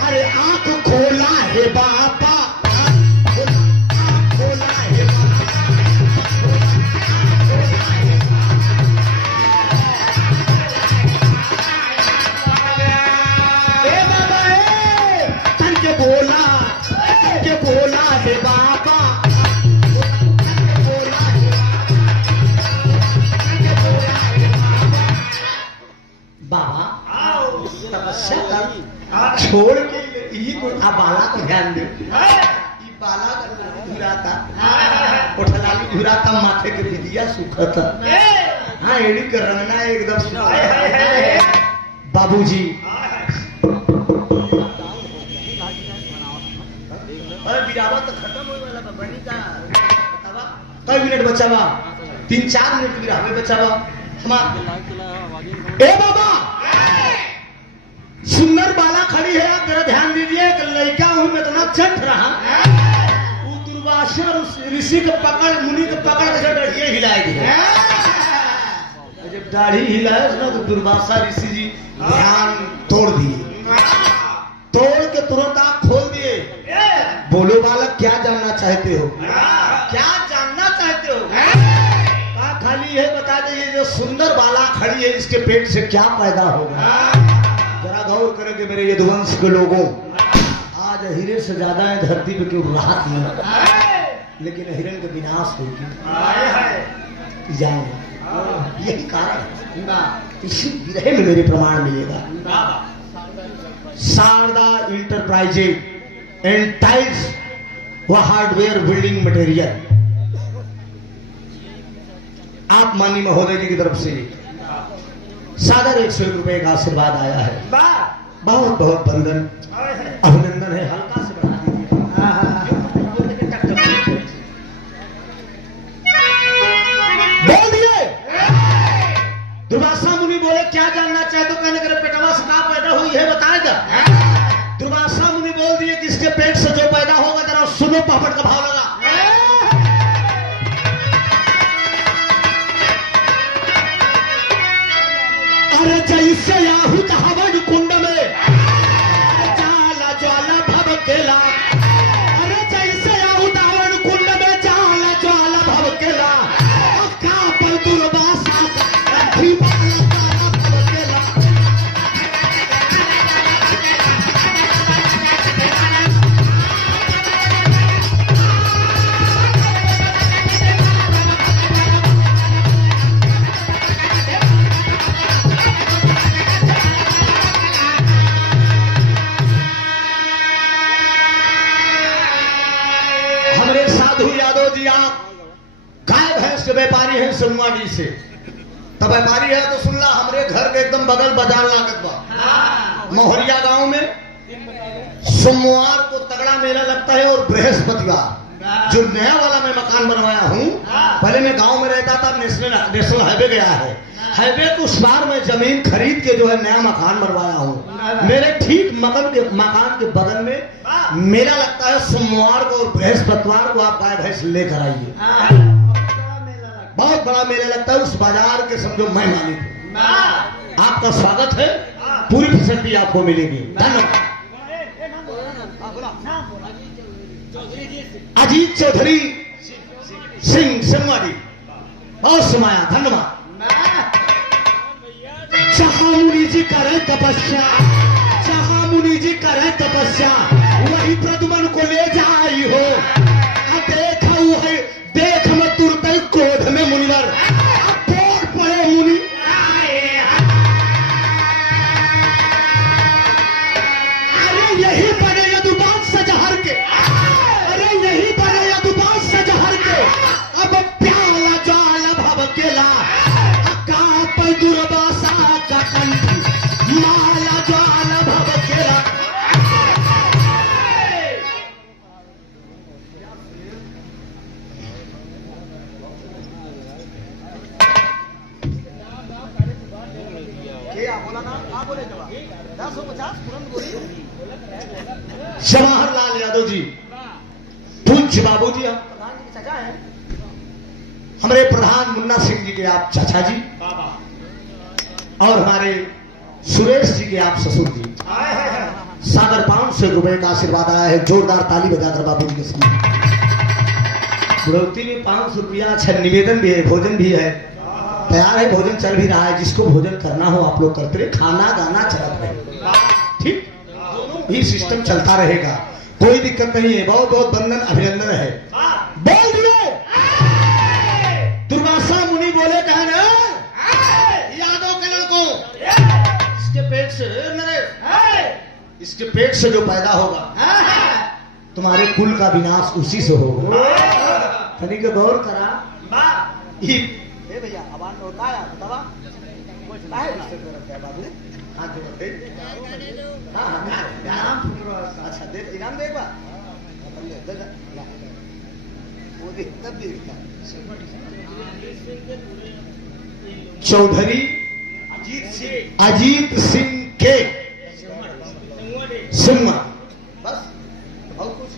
अरे आंख खोला है बापा खोला है बोला है बाबा बाबा तपस्या कर छोड़ के यही को बाला को ध्यान दे बाला धुराता उठलाली धुराता माथे के विदिया सुखत हाँ एड़ी कर रंगना एकदम बाबूजी गिरावत खत्म हो वाला बनी का बतावा कई मिनट बचावा 3-4 मिनट गिरावे बचावा हमार ए बाबा सुंदर बाला खड़ी है आप जरा ध्यान दीजिए कि लड़का हूं मैं इतना चट रहा वो दुर्वासा ऋषि के पकड़ मुनि के पकड़ के दाढ़ी हिलाए दिए जब दाढ़ी हिलाए ना तो दुर्वासा ऋषि जी ध्यान तोड़ दिए तोड़ के तुरंत आंख खोल दिए बोलो बालक क्या जानना चाहते हो क्या जानना चाहते हो खाली है बता दीजिए जो सुंदर बाला खड़ी है इसके पेट से क्या पैदा होगा जरा गौर करेंगे मेरे यदुवंश के लोगों आज हिरण से ज्यादा है धरती पे क्यों राहत नहीं लेकिन हिरण का विनाश होगी जाएंगे यही कारण है इसी विरह में मेरे प्रमाण मिलेगा शारदा इंटरप्राइजेज एंड टाइल्स व हार्डवेयर बिल्डिंग मटेरियल आप माननीय महोदय जी की तरफ से सादर 100 रुपए का आशीर्वाद आया है बहुत बहुत वंदन अभिनंदन है हल्का से बढ़ा बोल दिए दुर्वासा मुनि बोले क्या जानना चाहे तो कहने के पेटवा से कहाँ पैदा हुई है बताएगा। दुर्वासा मुनि बोल दिए कि इसके पेट से जो पैदा होगा जरा सुनो पापड़ का भाव लगा। अरे जैसे याहूत हवन कुंड में जाला ज्वाला भभकेला, अरे जैसे याहूत हवन कुंड में जाला ज्वाला भभकेला, कापल दुर्वासा कंठी वाला ज्वाला भभकेला। हमरे साधु यादव जी आप गाय भैंस के व्यापारी हैं सोमवारी से, तब व्यापारी है तो सुन ला हमरे घर के एकदम बगल बाजार लागत बा मोहरिया गांव में सोमवार को तगड़ा मेला लगता है और बृहस्पतिवार जो नया वाला मैं मकान बनवाया हूँ। पहले मैं गांव में रहता था, नेशनल हाईवे गया है, हाईवे को उस बार मैं जमीन खरीद के जो है नया मकान बनवाया हूँ। मेरे ठीक मकान के बगल में मेला लगता है सोमवार को और बृहस्पतिवार को। आप गाय भैंस लेकर आइए, बहुत बड़ा मेला लगता है उस बाजार के, समझो मैं मालिक हूं। आपका स्वागत है, पूरी फैसिलिटी आपको मिलेगी। धन्यवाद। अजीत चौधरी सिंह सिंहवाड़ी, बहुत समाया, धन्यवाद। मुनि जी करे तपस्या, मुनि जी करे तपस्या, वही प्रदुमन को ले जाई हो। देखा है, देख मत तुरते क्रोध में मुनिवर बोल पड़े मुनि। अरे यही बने यदुपात सजहर के, अरे यही बने यदुपात सजहर के। अब प्याला ज्वाला भभकेला, काप दुर्वासा का कंठी, माला ज्वाला भभकेला। जवाहरलाल यादव जी, पूज्य बाबू जी, हमारे प्रधान मुन्ना सिंह जी के आप चाचा जी, और हमारे सुरेश जी के आप ससुर जी। सागर 500 रुपए का आशीर्वाद आया है, जोरदार ताली बजाकर बाबू जी के सामने। बुढ़ौती में 500 रुपया। अच्छा, निवेदन भी है, भोजन भी है, तैयार है, भोजन चल भी रहा है। जिसको भोजन करना हो आप लोग करते रहे, खाना गाना चलत रहे, ठीक, दोनों भी सिस्टम चलता रहेगा, कोई दिक्कत नहीं है। बहुत बहुत वंदन अभिनंदन है। बोल दिए दुर्वासा मुनि बोले, कहना यादव के लड़कों, इसके पेट से नरेश, इसके पेट से जो पैदा होगा तुम्हारे कुल का विनाश उसी से होगा। तनी के गौर करा भैया, आवाज होता है बतावा बाबू, हाथ जोड़ते, अच्छा दे इनाम दे, चौधरी अजीत सिंह के सिंह, बस और कुछ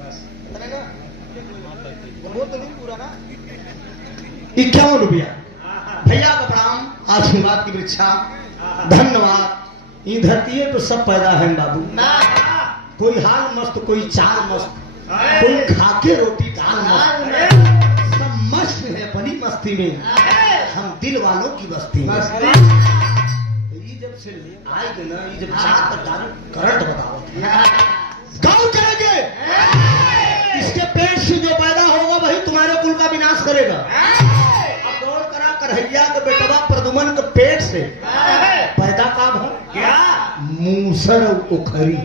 बस बहुत तो नहीं पूरा ना। 51 रुपया भैया का प्रणाम, आशीर्वाद की वृक्षा, धन्यवाद। ये धरती तो सब पैदा है बाबू, कोई हाल मस्त, कोई चाल मस्त, कोई खाके रोटी दाल मस्त, सब मस्त है बड़ी मस्ती में, हम दिल वालों की बस्ती में। ये जब से आएगा ना, ये जब चार तक दारू करंट बताओ गाँव करेंगे, इसके पेट से जो पैदा होगा वही तुम्हारे कुल का विनाश करेगा। करहैया के बेटवा प्रदुमन के पेट से पैदा काम है क्या? मूसर उखरी,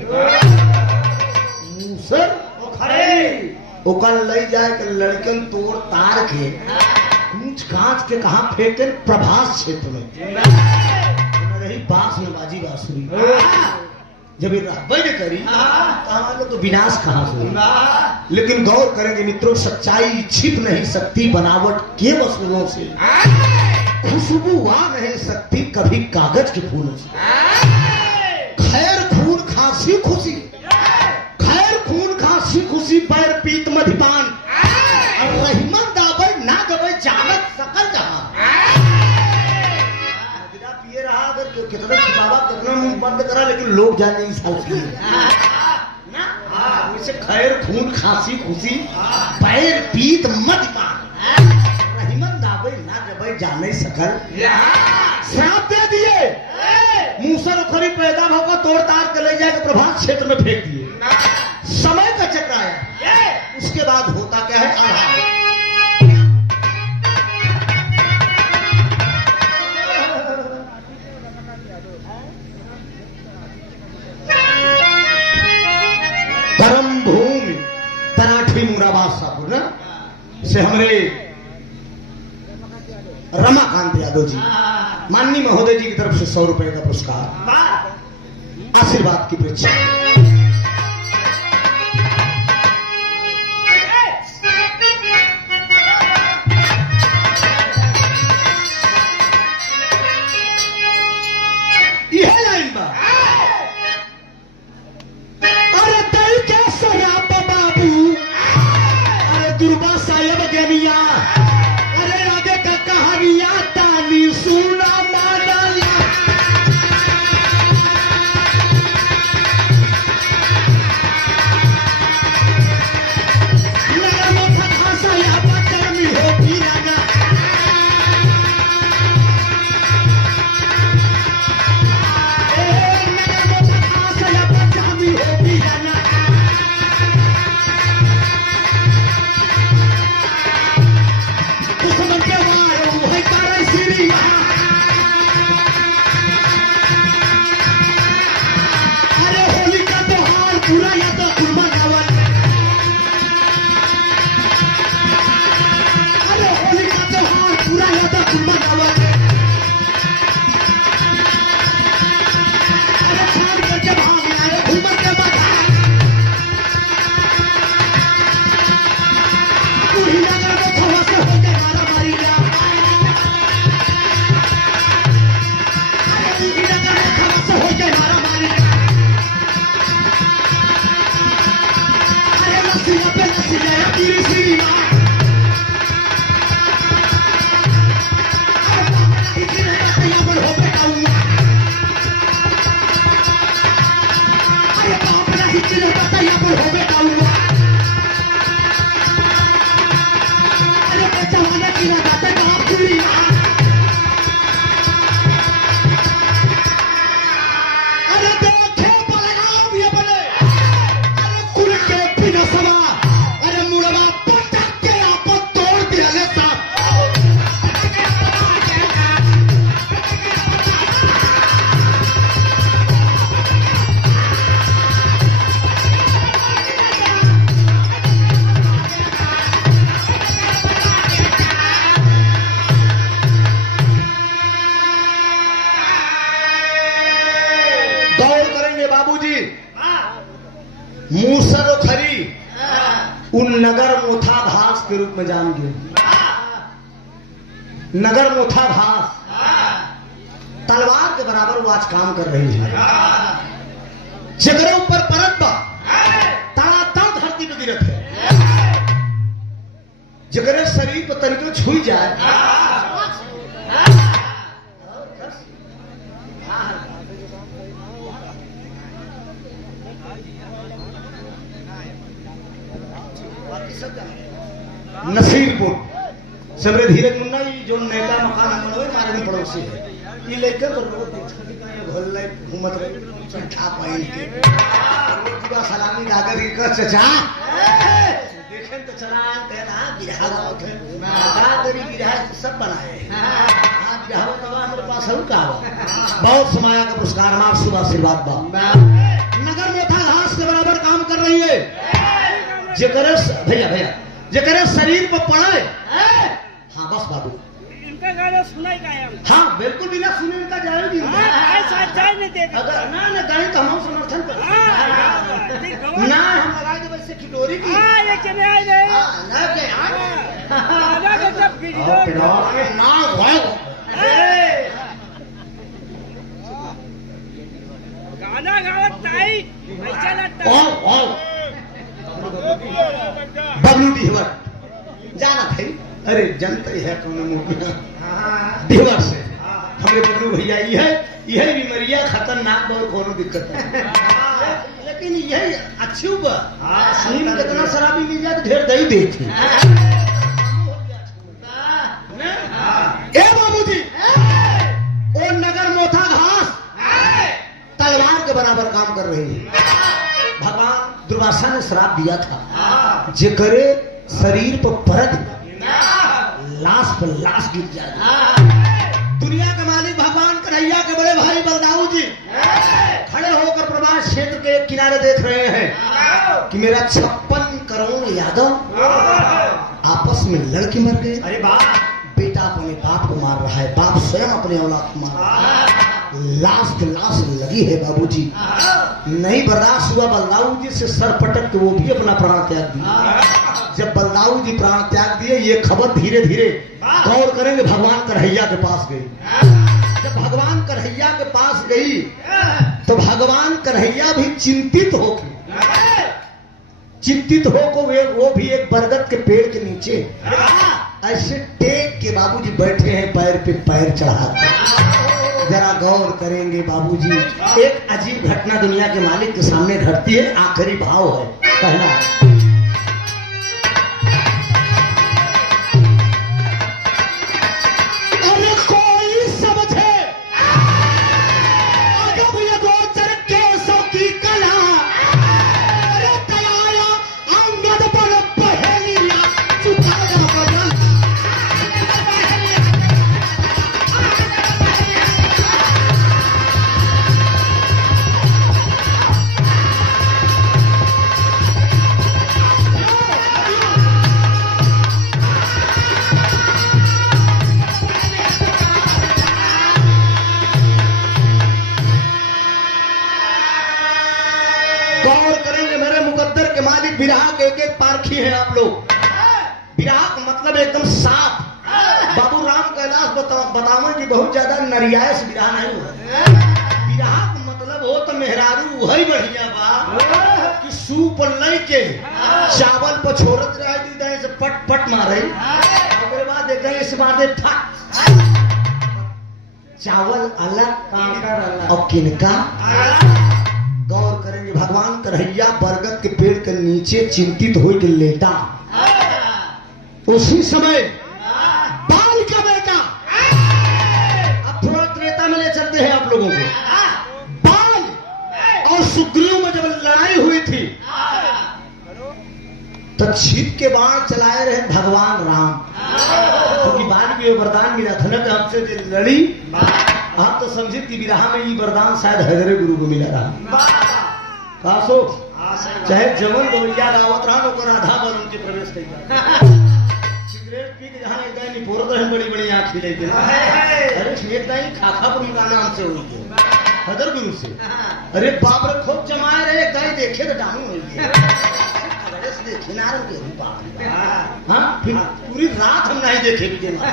मूसर उखरी, ओकल ले जाए के लड़कन तोड़ तार के कूच कांच के कहा फेंके प्रभास क्षेत्र में, रही बांस में बाजी बांसुरी। जब ये रहबे न करी तो विनाश कहाँ से। लेकिन गौर करेंगे मित्रों, सच्चाई छिप नहीं सकती बनावट के वसूलों से। खुशबू आ नहीं सकती कभी कागज के फूलों से। खैर खून खांसी खुशी, खैर खून खांसी खुशी, पैर पीत मधिपान, और रहीमन दावे ना गवे जानत सकल जहां। बिना पिए रहा अगर कितना छिपावा कितना मुंह बंद करा, लेकिन लोग जाने इस हाल की ना। वैसे खैर खून खांसी खुशी, पैर पीत मधिपान, रहीमन दावे ना गवे जाने सकल। श्राप दे दिए, मूसर उखरी पैदा होकर तोड़ तार के ले जाकर प्रभात क्षेत्र में फेंक दिए। समय का चक्र आया, उसके बाद होता क्या है आराम। परम भूमि तराठी मुराबाद साहब ना से हमारे रमाकांत यादव जी माननीय महोदय जी की तरफ से 100 रुपए का पुरस्कार आशीर्वाद की परीक्षा। यह लाइन बा, अरे दिल के शराब बाबू, अरे दुर्गा साहेब गेनिया, अरे आगे का कहानिया तानी सुना मानला। नगर में खासा या पत्थर में हो भी लगा, नगर में खासा या पत्थर में हो भी लगा। दुश्मन के मारो है तारे सीरी, अरे होली का त्योहार पूरा या तो कुर्बान अवल, अरे होली का त्योहार पूरा या तो कुर्बान अवल, अरे छाड़ करके भाग आए घूमर के बाजार, पूरी नगर में थोड़ा सा हो गया मारा मारी गया, अरे पूरी नगर में थोड़ा सा हो गया मारा मारी गया, अरे लस्सिया पे लस्सिया तीरी सीरी मार, अरे बाबा इसी ने बताया पर हो बेटाऊंगा, अरे बाबा इसी ने बताया पर हो बेटाऊंगा, अरे बच्चा वाला की ना जाता बाप पूरी मार, अरे देखे बलराम ये बने, अरे कुल के बिना समा, अरे मुड़वा पटक के आपन तोड़ दिया ले साथ। गौर करेंगे बाबूजी, मूसर और खरी उन नगर मोथा घास के रूप में जान गए। नगर मोथा घास तलवार के बराबर वो आज काम कर रही है। जगरे ऊपर परत बा तड़ातड़ धरती पे गिरत है, जगरे शरीर पर तनिको छुई जाए नसीरपुर सबरे धीरज मुन्ना जी जो नेता मकान हमलोग मारे में पड़ोसी है, ये लेकर रोड घोल ले घूमत रहे चंठा पहन के पूरा सलामी दागर की कर चचा देखें तो चला कहना बिरहा गाँव थे दादरी बिरहा सब बनाए। हां बिरहा तो हमारे पास है का बहुत समाया का पुरस्कार माफ शुभ आशीर्वाद बा। नगर में था घास के बराबर काम कर रही है, जेकरे भैया भैया जेकरे शरीर पर पड़े। हाँ बस बाबू इनका गाना सुनाई का है। हाँ बिल्कुल बिना सुने इनका जाएगी अगर ना ना गाए तो हम समर्थन कर ना हम लगा के वैसे खिटोरी की ना के ना भाई गाना गावत ताई पैसा लगता आओ बबलू दिहवर जाना भाई। अरे जनता है कौन मुखिया दिहवर से हमरे बबलू भैया यही बीमारियां खतरनाक और कोनो दिक्कत है लेकिन यही अच्छी बा सही में कितना शराबी मिल जाए तो ढेर दही देती ए बाबूजी ओ नगर मोथा घास तलवार के बराबर काम कर रही है। भगवान दुर्वासा ने श्राप दिया था जे करे शरीर पर परत लाश पर लाश गिर जाए। दुनिया के मालिक भगवान कन्हैया के बड़े भाई बलदाऊ जी खड़े होकर प्रभास क्षेत्र के किनारे देख रहे हैं कि मेरा 56 करोड़ यादव आपस में लड़के मर गए। अरे वाह, बेटा अपने बाप को मार रहा है, बाप स्वयं अपने औलाद को मार रहा है। लाश पे लाश लगी है बाबूजी। नहीं बर्दाश्त हुआ बलदाऊ जी से सर पटक के वो भी अपना प्राण त्याग दिया। जब बलदाऊ जी प्राण त्याग दिए ये खबर धीरे धीरे गौर करेंगे भगवान कन्हैया के पास गई। जब भगवान कन्हैया के पास गई तो भगवान कन्हैया भी चिंतित होकर वो भी एक बरगद के पेड़ के नीचे ऐसे टेक के बाबूजी बैठे हैं, पैर पे पैर चढ़ा के। जरा गौर करेंगे बाबूजी, एक अजीब घटना दुनिया के मालिक के सामने घटती है। आखिरी भाव है पहला, अरे कोई समझे अगर ये गोचर के सौ की कला, अरे कलाया अंगद पर पहेलिया चुकाया बदल। गौर करेंगे मेरे मुकद्दर के मालिक विराह के एक पारखी है आप लोग। विराह का मतलब एकदम साफ। बाबू राम कैलाश बताओ कि बहुत ज्यादा नरियास विराह नहीं हुआ। विराह का मतलब हो तो मेहरारू वही बढ़िया बा कि सूप लई के चावल पर छोड़त रह दी से पट पट मारे उसके बाद देखे इस बार फट चावल अलग और किनका। गौर करेंगे भगवान कन्हैया बरगद के पेड़ के नीचे चिंतित हो के लेटा। उसी समय बाल का बेटा, अब थोड़ा त्रेता में ले चलते हैं आप लोगों को। बाल और सुग्रीव में जब लड़ाई हुई थी तो छिप के बाण चलाए रहे भगवान राम, क्योंकि बाल भी वरदान मिला था ना कि हमसे लड़ी। आप तो समझे कि विराह में ये वरदान शायद हजरे गुरु को मिला रहा। कासो चाहे जमन गोरिया रावत रहा नो राधा बल उनके प्रवेश कर सिगरेट पी के जहां एकदम नहीं पोरत रहे बड़ी बड़ी आंख खिलाई के। अरे एक दाई खाखापुरी का नाम से हुई है हजर गुरु से। अरे बाप रे खूब जमाए रहे एक दाई देखे तो डांग हुई है देखे ना के बाप। हां फिर पूरी रात हम नहीं देखे भी देना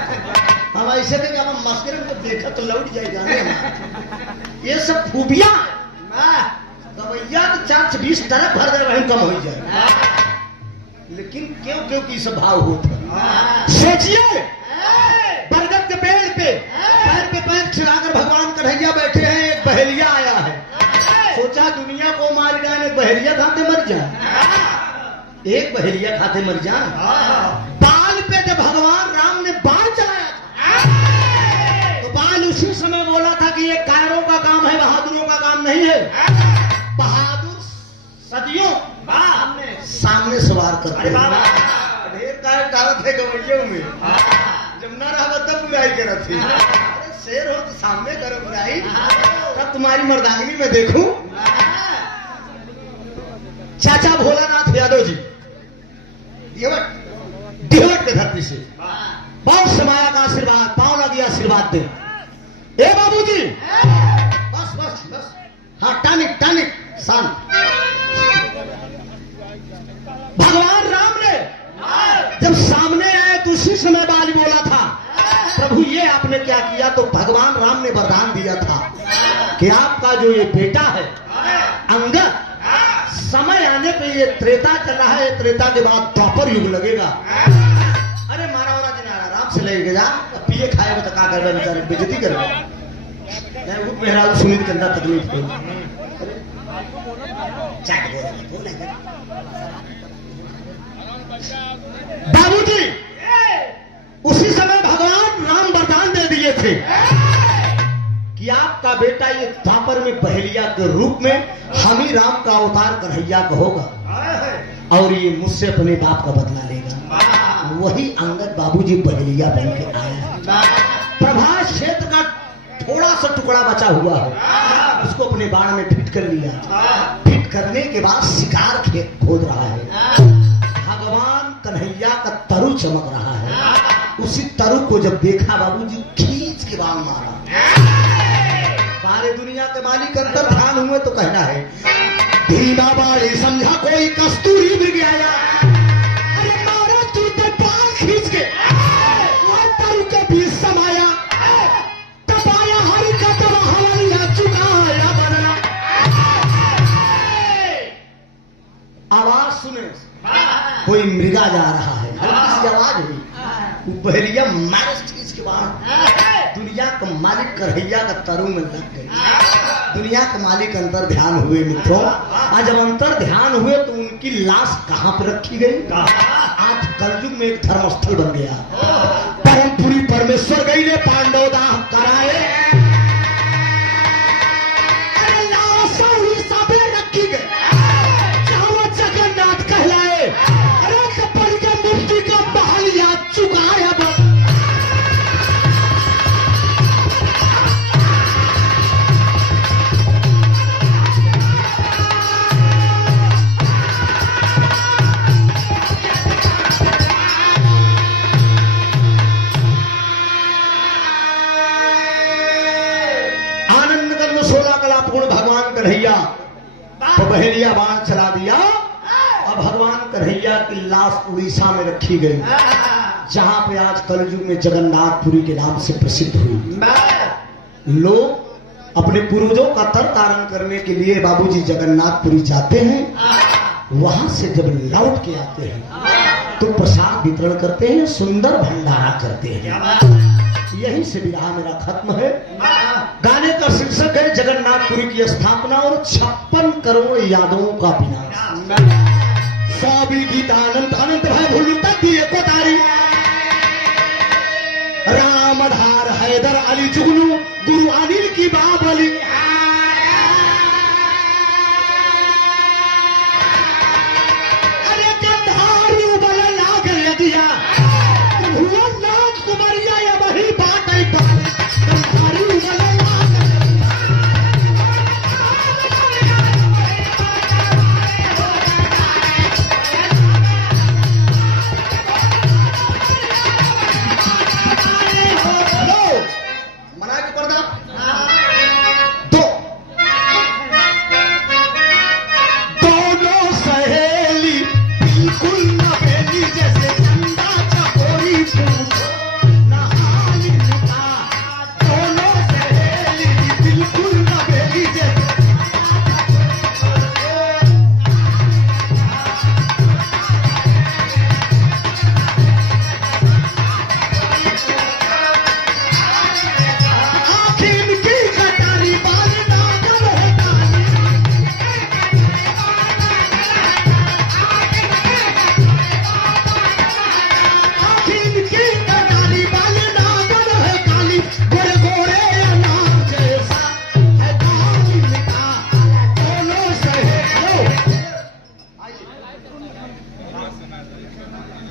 हम ऐसे थे कि हम मस्करे को देखा तो लौट जाएगा ना। ये सब खूबियां गवैया तो 420 तरफ भर दे वहीं कम हो जाए, लेकिन क्यों क्यों की सब भाव होता। सोचिए बरगद के पेड़ पे पैर पे पैर छिड़ाकर भगवान कन्हैया बैठे हैं। एक बहेलिया आया है, सोचा दुनिया को मार डाले बहेलिया खाते मर जाए। एक बहेलिया खाते मर जाए। बाल पे जब भगवान राम ने बाण चलाया था तो बाल उसी समय बोला था कि ये कायरों का काम है, बहादुरों का काम नहीं है। बहादुर सदियों सामने सवार करते हैं। ढेर काय टारत है गवैयों में जब ना रहा तब बुराई करत थी। अरे शेर हो तो सामने करो बुराई, तब तुम्हारी मर्दांगनी में देखूं। चाचा भोलानाथ यादव जी देवट के धरती से बहुत समाया का आशीर्वाद, पाँव लगी आशीर्वाद दे। ए बाबूजी बस बस बस, हाँ टानिक टानिक शांत। भगवान राम ने जब सामने आए तो उसी समय बाल बोला था प्रभु ये आपने क्या किया। तो भगवान राम ने वरदान दिया था कि आपका जो ये बेटा है अंगद, समय आने पे ये त्रेता चला है, ये त्रेता के बाद द्वापर युग लगेगा। अरे मारा वाला दिन आराम से लेके जा, पिए खाए तो का करबे बेचारे, बेइज्जती करबे नहीं। उठ मेहरा सुनीत के अंदर तकलीफ हो बाबूजी। उसी समय भगवान राम वरदान दे दिए थे कि आपका बेटा ये द्वापर में बहेलिया के रूप में हम ही राम का अवतार कन्हैया का होगा और ये मुझसे अपने बाप का बदला लेगा। वही अंगद बाबूजी बहेलिया बन के आया। प्रभास क्षेत्र का थोड़ा सा टुकड़ा बचा हुआ है, उसको अपने बाण में फिट कर लिया। फिट करने के बाद शिकार खोद रहा है। भगवान कन्हैया का तरु चमक रहा है। उसी तरु को जब देखा बाबूजी खींच के बाण मारा। सारे दुनिया के मालिक अंतर ध्यान हुए तो कहना है धीमा बाड़ी समझा कोई कस्तूरी मिल गया। अरे मारो तू तो बाण खींच के वह तरु के बीच समाया। तपाया हरि का तब हवलिया चुकाया बदला। आवाज सुने कोई मृगा जा रहा है, हल्की सी आवाज हुई। बहेलिया मारे चीज के बाद दुनिया का मालिक कन्हैया का तरु में लग गई। दुनिया के मालिक अंतर ध्यान हुए मित्रों। आज जब अंतर ध्यान हुए तो उनकी लाश कहाँ पर रखी गई? आज कलयुग में एक धर्मस्थल बन गया। परमपुरी परमेश्वर गई ने पांडव दाह कराए। अरे लाश उड़ीसा में रखी गई जहाँ वो जगन्नाथ कहलाए। अरे कपल के मूर्ति का बहाल याद चुका है। कन्हैया तो बहेलिया बाण चला दिया। अब भगवान कन्हैया की लाश उड़ीसा में रखी गई जहां पे आज कलयुग में जगन्नाथपुरी के नाम से प्रसिद्ध हुई। लोग अपने पूर्वजों का तर तारण करने के लिए बाबूजी जगन्नाथपुरी जाते हैं। वहां से जब लौट के आते हैं तो प्रसाद वितरण करते हैं, सुंदर भंडारा करते हैं। यहीं से विराह मेरा खत्म है। गाने का शीर्षक है जगन्नाथपुरी की स्थापना और 56 करोड़ यादवों का विनाश। स्वामी गीतानंद अनंत भाई भूलू तक दिए कोतारी। रामधार हैदर अली जुगनू गुरु अनिल की बाबली। अरे गंधारी उबल लाग दिया कुमारिया या वही बात है। गंधारी उबल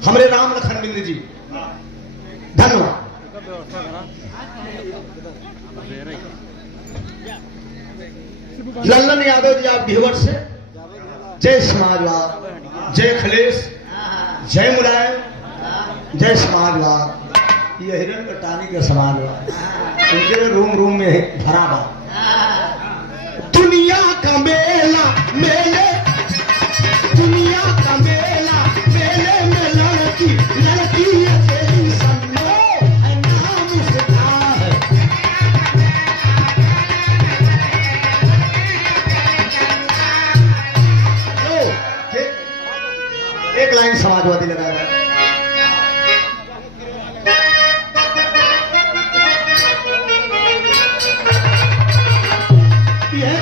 हमारे राम लखन बिंद जी धन्यवाद। लल्लन यादव जी आप भिवर से जय समाजवाद, जय अखिलेश, जय मुलायम, जय समाजवाद। ये हिरण कटानी का समाजवाद उनके रूम रूम में भरा बा। दुनिया का मेला मेले, दुनिया का मेला मेले में लड़की लड़की अकेली समझो है नाम उसका है।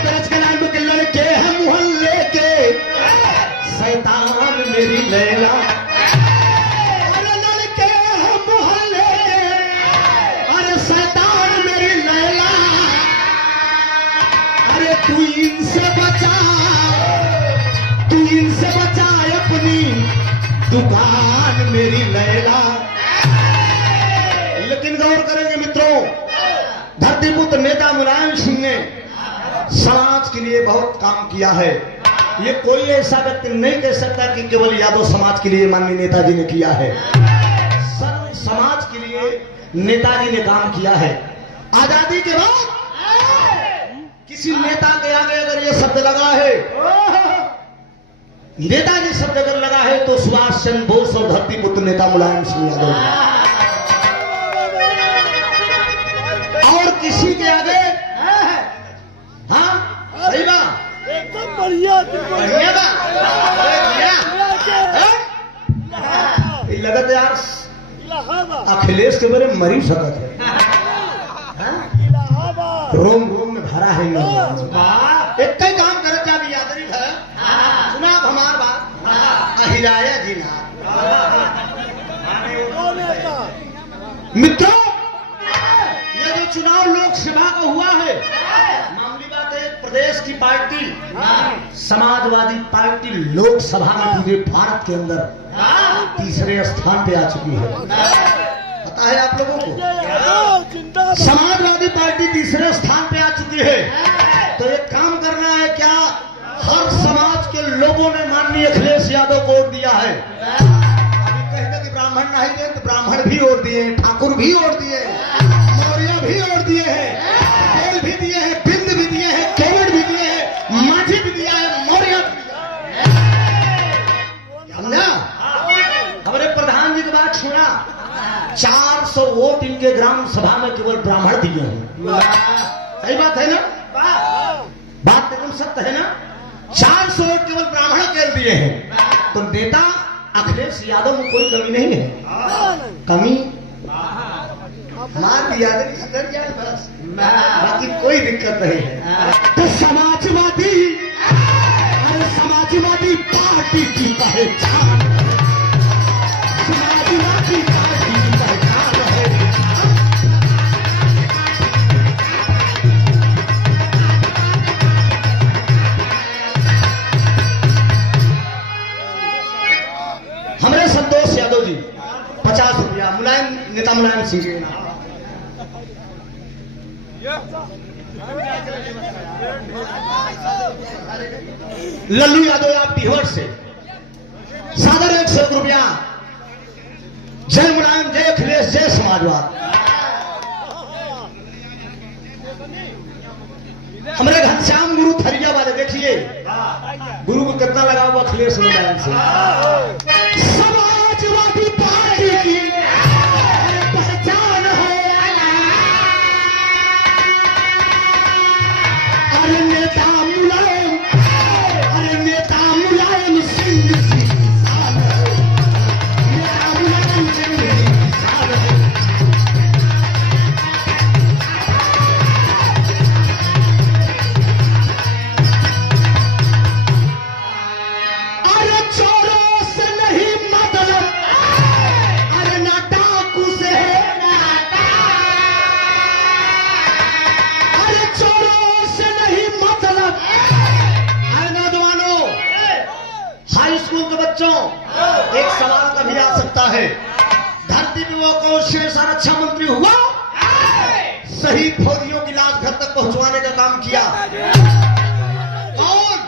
तरस के नाम के लड़के हैं मोहल्ले के शैतान मेरी लैला, अरे लड़के हैं मोहल्ले के, अरे शैतान मेरी लैला, अरे तू इनसे बचा अपनी दुकान मेरी लैला। लेकिन गौर करेंगे मित्रों, धरतीपुत्र नेता मुलायम सिंह ने समाज के लिए बहुत काम किया है। ये कोई ऐसा व्यक्ति नहीं कह सकता कि केवल यादव समाज के लिए माननीय नेताजी ने किया है। सर्व समाज के लिए नेताजी ने काम किया है। आजादी के बाद किसी नेता के आगे अगर ये शब्द लगा है, नेताजी शब्द अगर लगा है, तो सुभाष चंद्र बोस और धरतीपुत्र नेता मुलायम सिंह यादव। और किसी के आगे, हाँ सही बात, एकदम बढ़िया बढ़िया बात, लगत यार अखिलेश के बारे में मरी सकत है, रोम रोम में भरा है। एक कई काम करत जा भी याद नहीं है, सुना आप हमार बात, अहिराया जी ना मित्रों, ये जो चुनाव लोकसभा का हुआ है, मामूली बात है, प्रदेश की पार्टी समाजवादी पार्टी लोकसभा में पूरे भारत के अंदर तीसरे स्थान पे आ चुकी है। पता है आप लोगों को, समाजवादी पार्टी तीसरे स्थान पे आ चुकी है। तो एक काम करना है क्या, हर समाज के लोगों ने माननीय अखिलेश यादव को वोट दिया है। अभी कहते कि ब्राह्मण नहीं दिए, तो ब्राह्मण भी वोट दिए, ठाकुर भी वोट दिए, मौर्य भी वोट दिए हैं, पटेल भी दिए हैं, बिंद भी दिए हैं, केवट भी दिए हैं, माझी भी दिया है, मौर्य भी दिया है। हमारे प्रधान जी की बात सुना, 400 वोट इनके ग्राम सभा में केवल ब्राह्मण दिए हैं। सही बात है ना, बात एकदम सत्य है ना। 400 वोट केवल ब्राह्मण के दिए हैं। तो नेता अखिलेश यादव में कोई कमी नहीं है। कमी हमारी यादव सुधर जाए बस, बाकी कोई दिक्कत नहीं है। तो समाजवादी पार्टी की पहचान, समाजवादी पार्टी की पहचान है। हमारे संतोष यादव जी 50 रुपया, मुलायम नेता मुलायम सिंह जी। लल्लू यादव आप बिहवर से सादर 100 रुपया। जय मुलायम, जय अखिलेश, जय समाजवाद। हमारे घनश्याम गुरु थरिया वाले देखिए, गुरु को कितना लगा हुआ अखिलेश मुलायम से। समाजवादी पार्टी की पहचान है, अरे नेता मुलायम, अरे नेता मुलायम सिंह जी शान है, नेता मुलायम सिंह जी शान है। अरे चोरों से नहीं मतलब, अरे ना डाकू से है नाता, अरे चोरों से नहीं मतलब। अरे नौजवानों, हाई स्कूल के बच्चों, एक सवाल कभी आ सकता है, धरती पे वो कौन से ऐसा रक्षा मंत्री हुआ शहीद फौजियों की लाश घर तक पहुंचवाने का काम किया? कौन?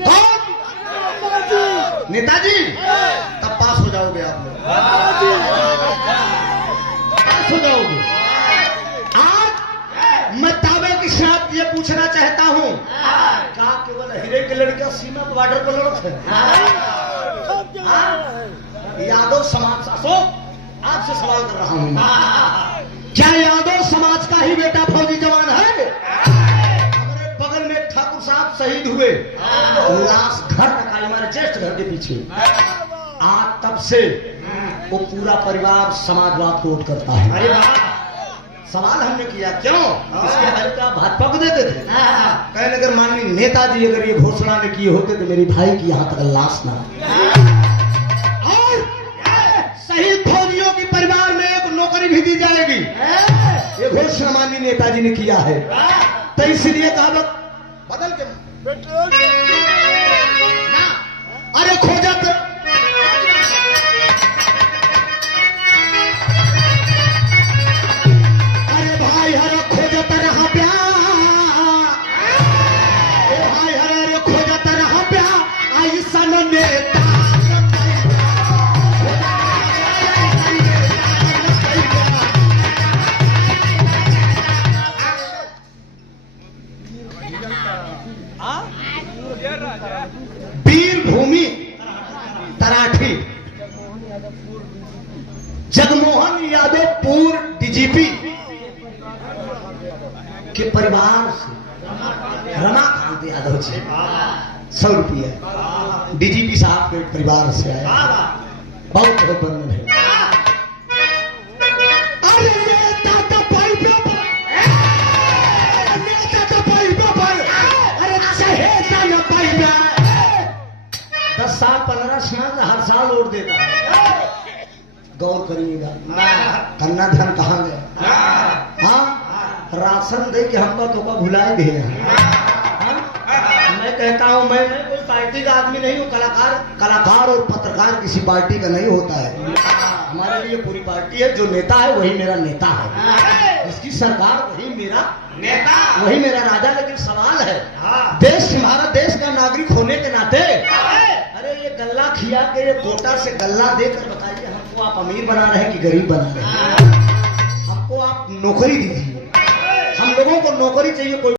कौन? नेताजी। तब पास हो जाओगे आप लोग, पास हो जाओगे। आज मैं दावे के साथ ये पूछना चाहता हूँ, क्या केवल हीरे के लड़कियां सीमा के बॉर्डर पर लड़त है? यादव समाज, अशोक आपसे सवाल कर रहा हूँ, क्या यादव समाज का ही बेटा फौजी जवान है? हमारे बगल में ठाकुर साहब शहीद हुए, लाश घर तक आई हमारे ज्येष्ठ घर के पीछे। आज तब से वो पूरा परिवार समाजवाद को वोट करता है। सवाल हमने किया क्यों इसके पहले तो आप भाजपा को देते थे कहने अगर माननीय नेताजी अगर ये घोषणा में किए होते तो मेरी भाई की यहाँ तक लाश ना और शहीद फौजियों के परिवार में एक नौकरी भी दी जाएगी ये घोषणा माननीय नेताजी ने किया है तो इसलिए कहा बदल के ना अरे खोजत अरे भाई हरे खोजत रहा प्यार भाई हरे खोजत रहा प्यार ऐसा नेता वीर भूमि तराठी जगमोहन यादव पूर्व डीजीपी के परिवार से रमाकांत यादव जी 100 रुपया डीजीपी साहब के परिवार से आया बहुत बहुत बंधन है अरे नेता का पैसा पर नेता का पैसा पर अरे सहेजा न पैसा 10 साल 15 साल हर साल वोट देता गौर करिएगा कन्ना धन कहाँ गया हाँ राशन दे के हमको तो का भुलाए दे मैं कहता हूँ मैं कोई पार्टी का आदमी नहीं हूँ कलाकार और पत्रकार किसी पार्टी का नहीं होता है हमारे लिए पूरी पार्टी है जो नेता है वही मेरा नेता है इसकी सरकार वही मेरा नेता वही मेरा राजा लेकिन सवाल है देश हमारा देश का नागरिक होने के नाते अरे ये गल्ला खिया के ये कोटा से गल्ला देकर बताइए हमको आप अमीर बना रहे हैं कि गरीब बना रहे हैं हमको आप नौकरी दीजिए हम लोगों को नौकरी चाहिए कोई